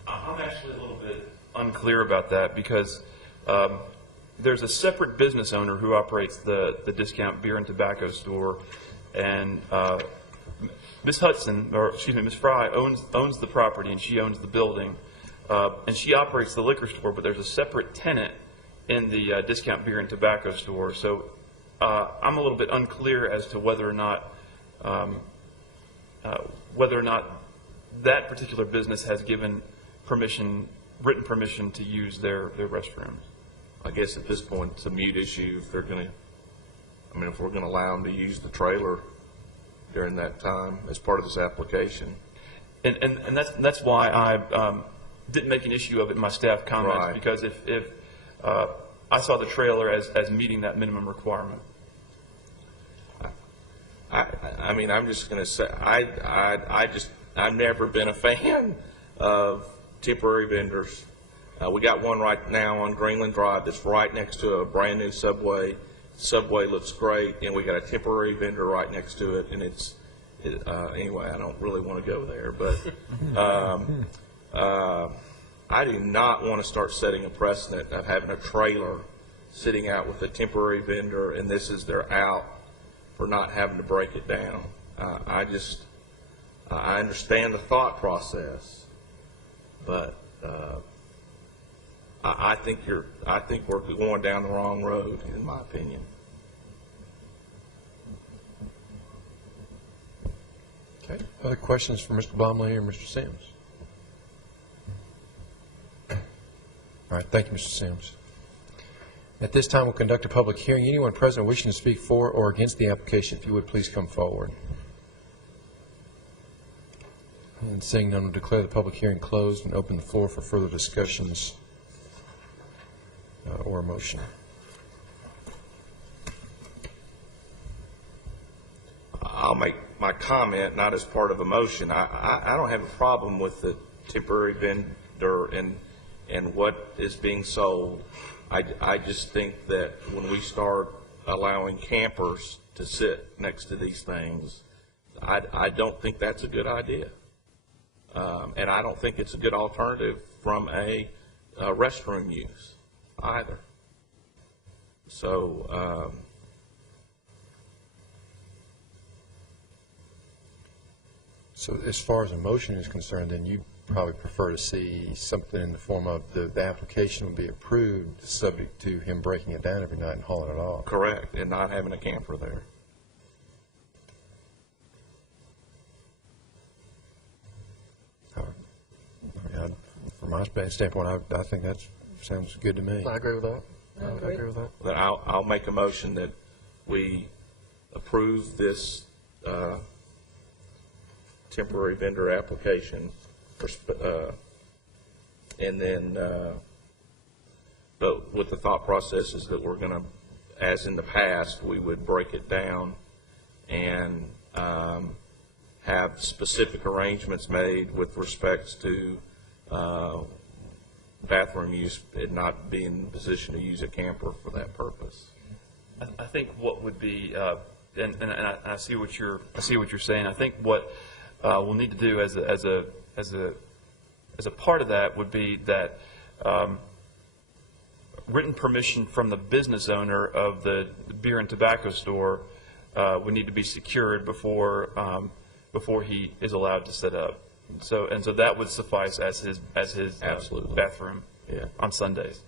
I'm actually a little bit unclear about that because there's a separate business owner who operates the discount beer and tobacco store, and Ms. Hudson, or excuse me, Ms. Fry owns the property and she owns the building, and she operates the liquor store. But there's a separate tenant in the discount beer and tobacco store. So I'm a little bit unclear as to whether or not that particular business has given written permission to use their restrooms. I guess at this point, it's a mute issue if they're going to, if we're going to allow them to use the trailer during that time as part of this application. And that's why I didn't make an issue of it in my staff comments, Right. because if I saw the trailer as meeting that minimum requirement. I'm just going to say, I've never been a fan of temporary vendors. We got one right now on Greenland Drive that's right next to a brand new Subway. Subway looks great, and we got a temporary vendor right next to it, and anyway, I don't really want to go there, but I do not want to start setting a precedent of having a trailer sitting out with a temporary vendor, and this is their out for not having to break it down. I understand the thought process, but I think we're going down the wrong road, in my opinion. Okay. Other questions for Mr. Blomley or Mr. Sims? All right. Thank you, Mr. Sims. At this time, we'll conduct a public hearing. Anyone present wishing to speak for or against the application, if you would please come forward. And seeing none, we'll declare the public hearing closed and open the floor for further discussions or a motion. I'll make my comment not as part of a motion. I don't have a problem with the temporary vendor and what is being sold. I just think that when we start allowing campers to sit next to these things, I don't think that's a good idea. And I don't think it's a good alternative from a restroom use either. So, So as far as a motion is concerned, then you probably prefer to see something in the form of the application will be approved subject to him breaking it down every night and hauling it off. correct, and not having a camper there. From my standpoint, I think that sounds good to me. I agree with that. I agree. with that. Then I'll make a motion that we approve this temporary vendor application and then, but with the thought process is that we're going to, as in the past, we would break it down and have specific arrangements made with respects to bathroom use and not be in a position to use a camper for that purpose. I think what would be, and I see what you're saying. I think what we'll need to do as a part of that would be that written permission from the business owner of the beer and tobacco store would need to be secured before he is allowed to set up. So that would suffice as his Absolutely. bathroom Yeah. on Sundays.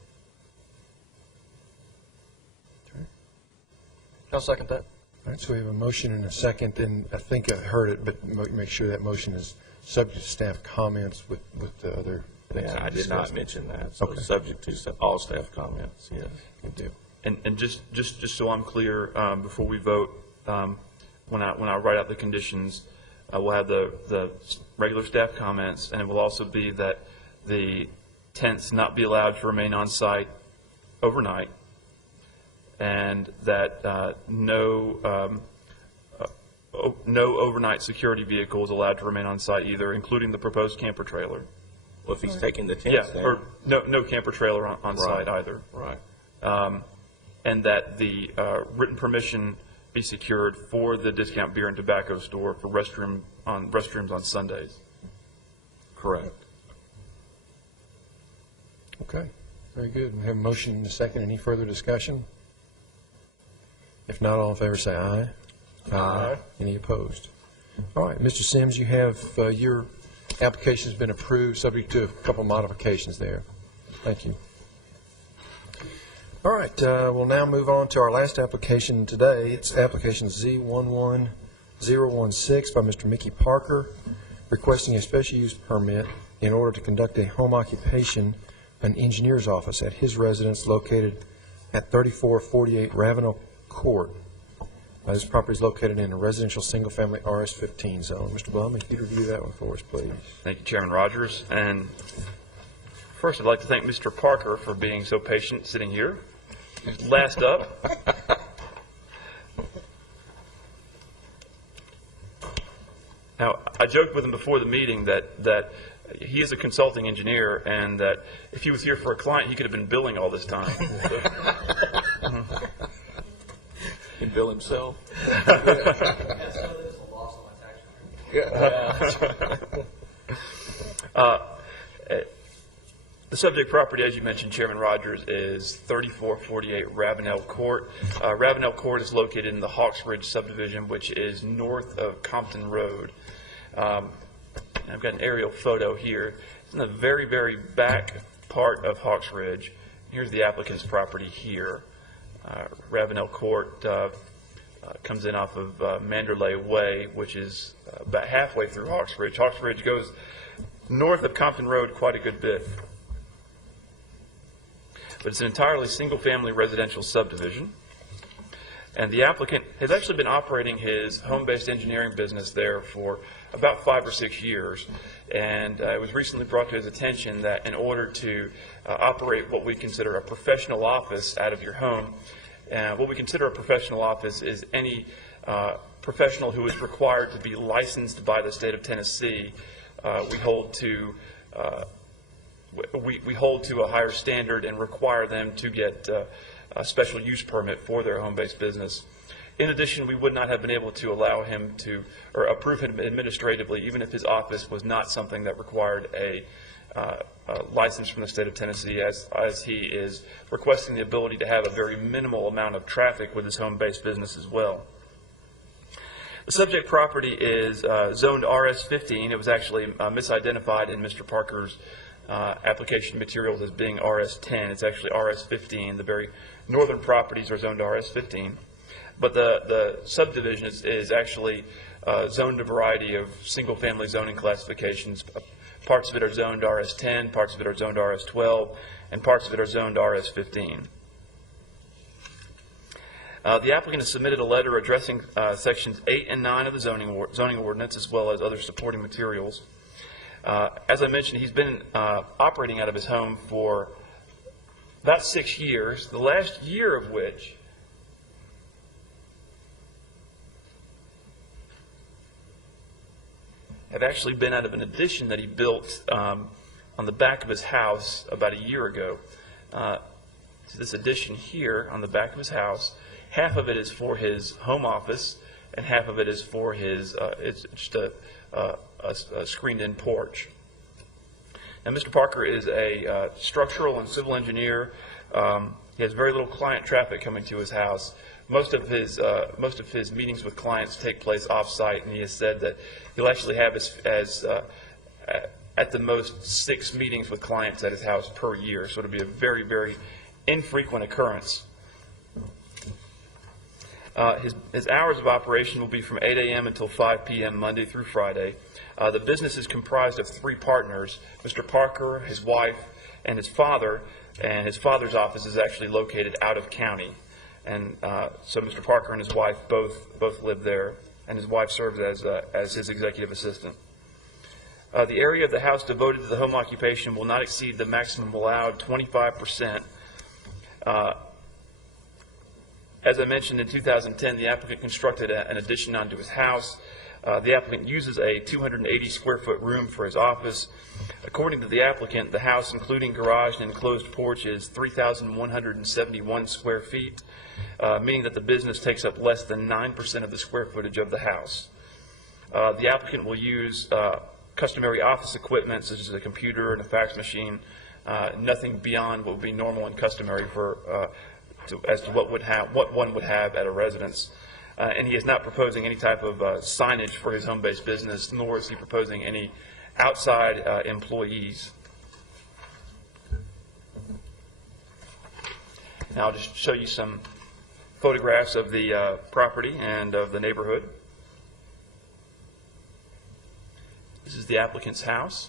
I'll second that. All right, so we have a motion and a second, and I think I heard it, but make sure that motion is subject to staff comments with the other things. Yeah, I did not mention that, so Okay. subject to all staff comments, yes. Good deal. And just so I'm clear, before we vote, when I write out the conditions, we'll have the regular staff comments, and it will also be that the tents not be allowed to remain on site overnight, and that no overnight security vehicle is allowed to remain on site either, including the proposed camper trailer. Well, if he's taking the Yeah, tents down. or no camper trailer on site Right. either. Right. And that the written permission be secured for the Discount Beer and Tobacco Store for restrooms on Sundays. Correct. Okay, very good. We have a motion and a second. Any further discussion? If not, all in favor say aye. Aye. Any opposed? All right, Mr. Sims, you have, your application's been approved, subject to a couple modifications there. Thank you. All right, we'll now move on to our last application today. It's application Z11016 by Mr. Mickey Parker, requesting a special use permit in order to conduct a home occupation, an engineer's office at his residence located at 3448 Ravenel Court. This property is located in a residential single-family RS-15 zone. Mr. Blum, if you'd review that one for us, please. Thank you, Chairman Rogers. And first, I'd like to thank Mr. Parker for being so patient sitting here. Last up. Now, I joked with him before the meeting that he is a consulting engineer, and that if he was here for a client, he could have been billing all this time. Can bill himself? The subject property, as you mentioned, Chairman Rogers, is 3448 Ravenel Court. Ravenel Court is located in the Hawks Ridge subdivision, which is north of Compton Road. I've got an aerial photo here. It's in the very, very back part of Hawks Ridge. Here's the applicant's property here. Ravenel Court comes in off of Manderley Way, which is about halfway through Hawks Ridge. Hawks Ridge goes north of Compton Road quite a good bit. But it's an entirely single-family residential subdivision. And the applicant has actually been operating his home-based engineering business there for about 5 or 6 years. And it was recently brought to his attention that in order to operate what we consider a professional office out of your home, what we consider a professional office is any professional who is required to be licensed by the state of Tennessee. We hold to a higher standard and require them to get a special use permit for their home-based business. In addition, we would not have been able to allow him to, or approve him administratively, even if his office was not something that required a license from the state of Tennessee, as he is requesting the ability to have a very minimal amount of traffic with his home-based business as well. The subject property is zoned RS-15. It was actually misidentified in Mr. Parker's application materials as being RS-10. It's actually RS-15. The very northern properties are zoned RS-15. But the subdivision is actually zoned a variety of single-family zoning classifications. Parts of it are zoned RS-10, parts of it are zoned RS-12, and parts of it are zoned RS-15. The applicant has submitted a letter addressing sections 8 and 9 of the zoning ordinance, as well as other supporting materials. As I mentioned, he's been operating out of his home for about 6 years, the last year of which have actually been out of an addition that he built on the back of his house about a year ago. So this addition here on the back of his house, half of it is for his home office, and half of it is for his, it's just a screened-in porch. Now, Mr. Parker is a structural and civil engineer. He has very little client traffic coming to his house. Most of his meetings with clients take place off-site, and he has said that he'll actually have at the most 6 meetings with clients at his house per year. So it'll be a very, very infrequent occurrence. His hours of operation will be from 8 a.m. until 5 p.m. Monday through Friday. The business is comprised of 3 partners, Mr. Parker, his wife, and his father, and his father's office is actually located out of county. And so Mr. Parker and his wife both live there, and his wife serves as his executive assistant. The area of the house devoted to the home occupation will not exceed the maximum allowed 25%. As I mentioned, in 2010, the applicant constructed an addition onto his house. The applicant uses a 280-square-foot room for his office. According to the applicant, the house, including garage and enclosed porch, is 3,171 square feet, meaning that the business takes up less than 9% of the square footage of the house. The applicant will use customary office equipment, such as a computer and a fax machine, nothing beyond what would be normal and customary as to what one would have at a residence. And he is not proposing any type of signage for his home-based business, nor is he proposing any outside employees. Now I'll just show you some photographs of the property and of the neighborhood. This is the applicant's house.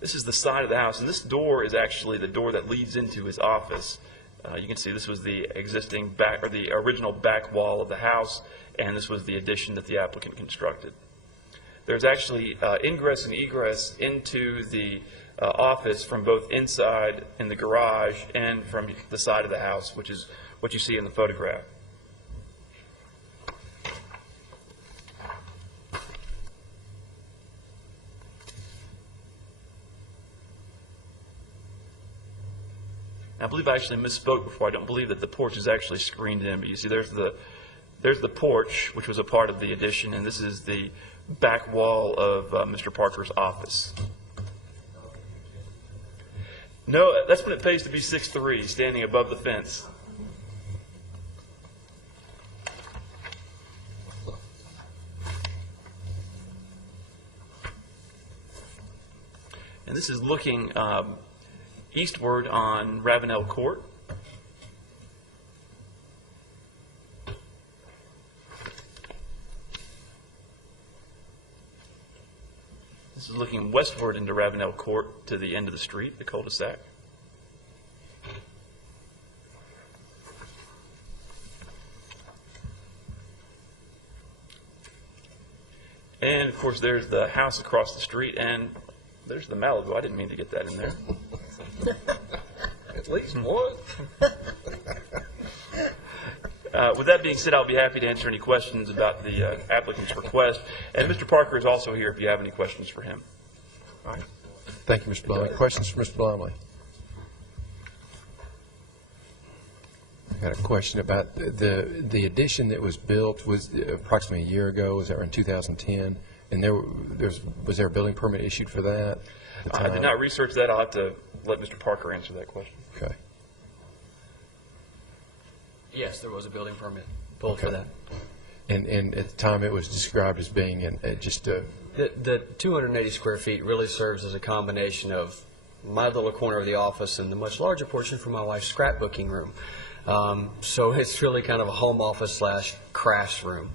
This is the side of the house, and this door is actually the door that leads into his office. You can see this was the existing back, or the original back wall of the house, and this was the addition that the applicant constructed. There's actually ingress and egress into the office from both inside in the garage and from the side of the house, which is what you see in the photograph. I believe I actually misspoke before. I don't believe that the porch is actually screened in, but you see there's the porch, which was a part of the addition, and this is the back wall of Mr. Parker's office. No, that's what it pays to be 6'3", standing above the fence. And this is looking eastward on Ravenel Court. This is looking westward into Ravenel Court to the end of the street, the cul-de-sac. And of course there's the house across the street, and there's the Malibu. I didn't mean to get that in there. At least one. With that being said, I'll be happy to answer any questions about the applicant's request. And Mr. Parker is also here if you have any questions for him. All right. Thank you, Mr. Blumley. Questions for Mr. Blumley? I got a question about the addition that was built was approximately a year ago. Was that in 2010? And was there a building permit issued for that? I did not research that. I'll have to let Mr. Parker answer that question. Okay. Yes, there was a building permit pulled for that. And at the time, it was described as being just a... The 280 square feet really serves as a combination of my little corner of the office and the much larger portion for my wife's scrapbooking room. So it's really kind of a home office / crafts room.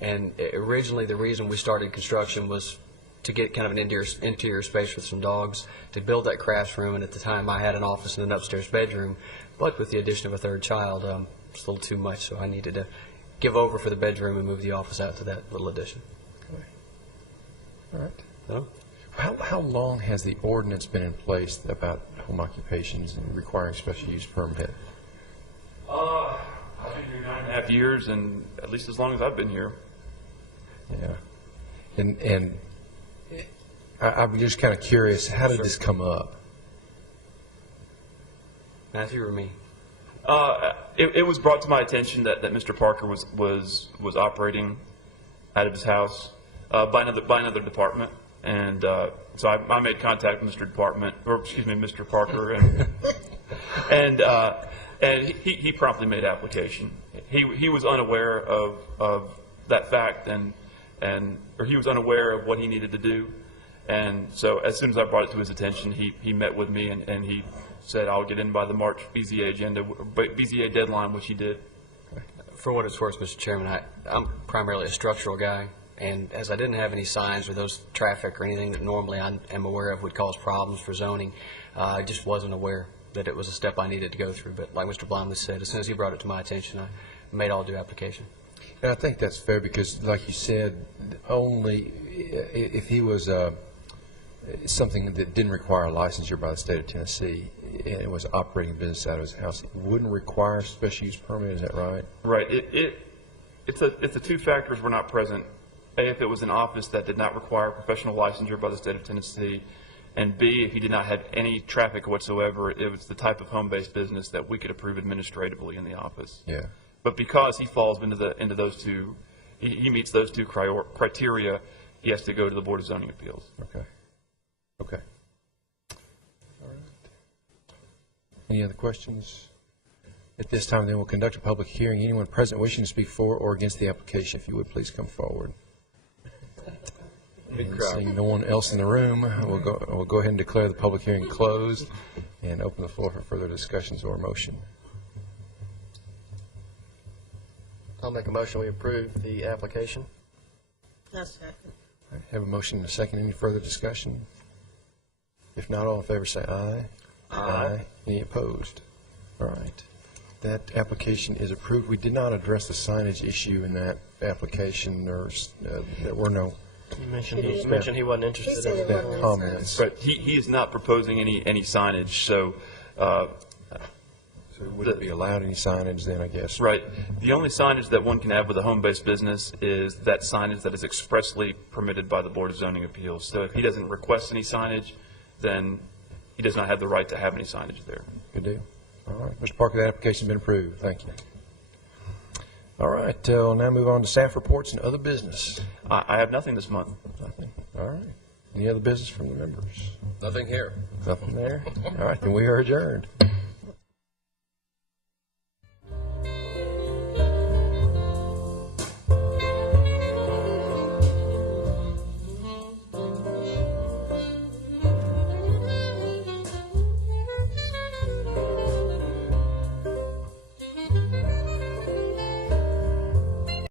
And originally the reason we started construction was to get kind of an interior space with some dogs, to build that crafts room. And at the time I had an office and an upstairs bedroom, but with the addition of a third child, it's a little too much, so I needed to give over for the bedroom and move the office out to that little addition. Okay. All right. No? How long has the ordinance been in place about home occupations and requiring special use permit? I've been here 9.5 years, and at least as long as I've been here. Yeah. And I'm just kind of curious, how did this come up? Matthew or me? It was brought to my attention that Mr. Parker was operating out of his house by another department, and so I made contact with Mr. Parker, and he promptly made application. He was unaware of that fact, and or he was unaware of what he needed to do. And so as soon as I brought it to his attention, he met with me and he said, I'll get in by the March BZA deadline, which he did. For what it's worth, Mr. Chairman, I'm primarily a structural guy, and as I didn't have any signs or those traffic or anything that normally I am aware of would cause problems for zoning, I just wasn't aware that it was a step I needed to go through. But like Mr. Blomley said, as soon as he brought it to my attention, I made all due application. And I think that's fair because, like you said, only if he was something that didn't require a licensure by the state of Tennessee and it was operating business out of his house, it wouldn't require a special use permit. Is that right? Right. It's the two factors were not present. A, if it was an office that did not require professional licensure by the state of Tennessee, and B, if he did not have any traffic whatsoever, it was the type of home-based business that we could approve administratively in the office. Yeah. But because he falls into those two, he meets those two criteria, he has to go to the Board of Zoning Appeals. Okay. Okay. All right. Any other questions? At this time, then, we'll conduct a public hearing. Anyone present wishing to speak for or against the application, if you would, please come forward. And seeing no one else in the room, we'll go ahead and declare the public hearing closed and open the floor for further discussions or motion. I'll make a motion we approve the application. I'll second. All right, have a motion and a second. Any further discussion? If not, all in favor say aye. Aye. Any opposed? All right. That application is approved. We did not address the signage issue in that application, or there were no You mentioned he wasn't interested said in it it. wasn't comments. But he is not proposing any signage, so So would it be allowed any signage then, I guess? right. The only signage that one can have with a home-based business is that signage that is expressly permitted by the Board of Zoning Appeals. So if he doesn't request any signage, then he does not have the right to have any signage there. Good deal. All right. Mr. Parker, that application's been approved. Thank you. All right. We'll now move on to staff reports and other business. I have nothing this month. Nothing. All right. Any other business from the members? Nothing here. Nothing there? All right. Then we are adjourned.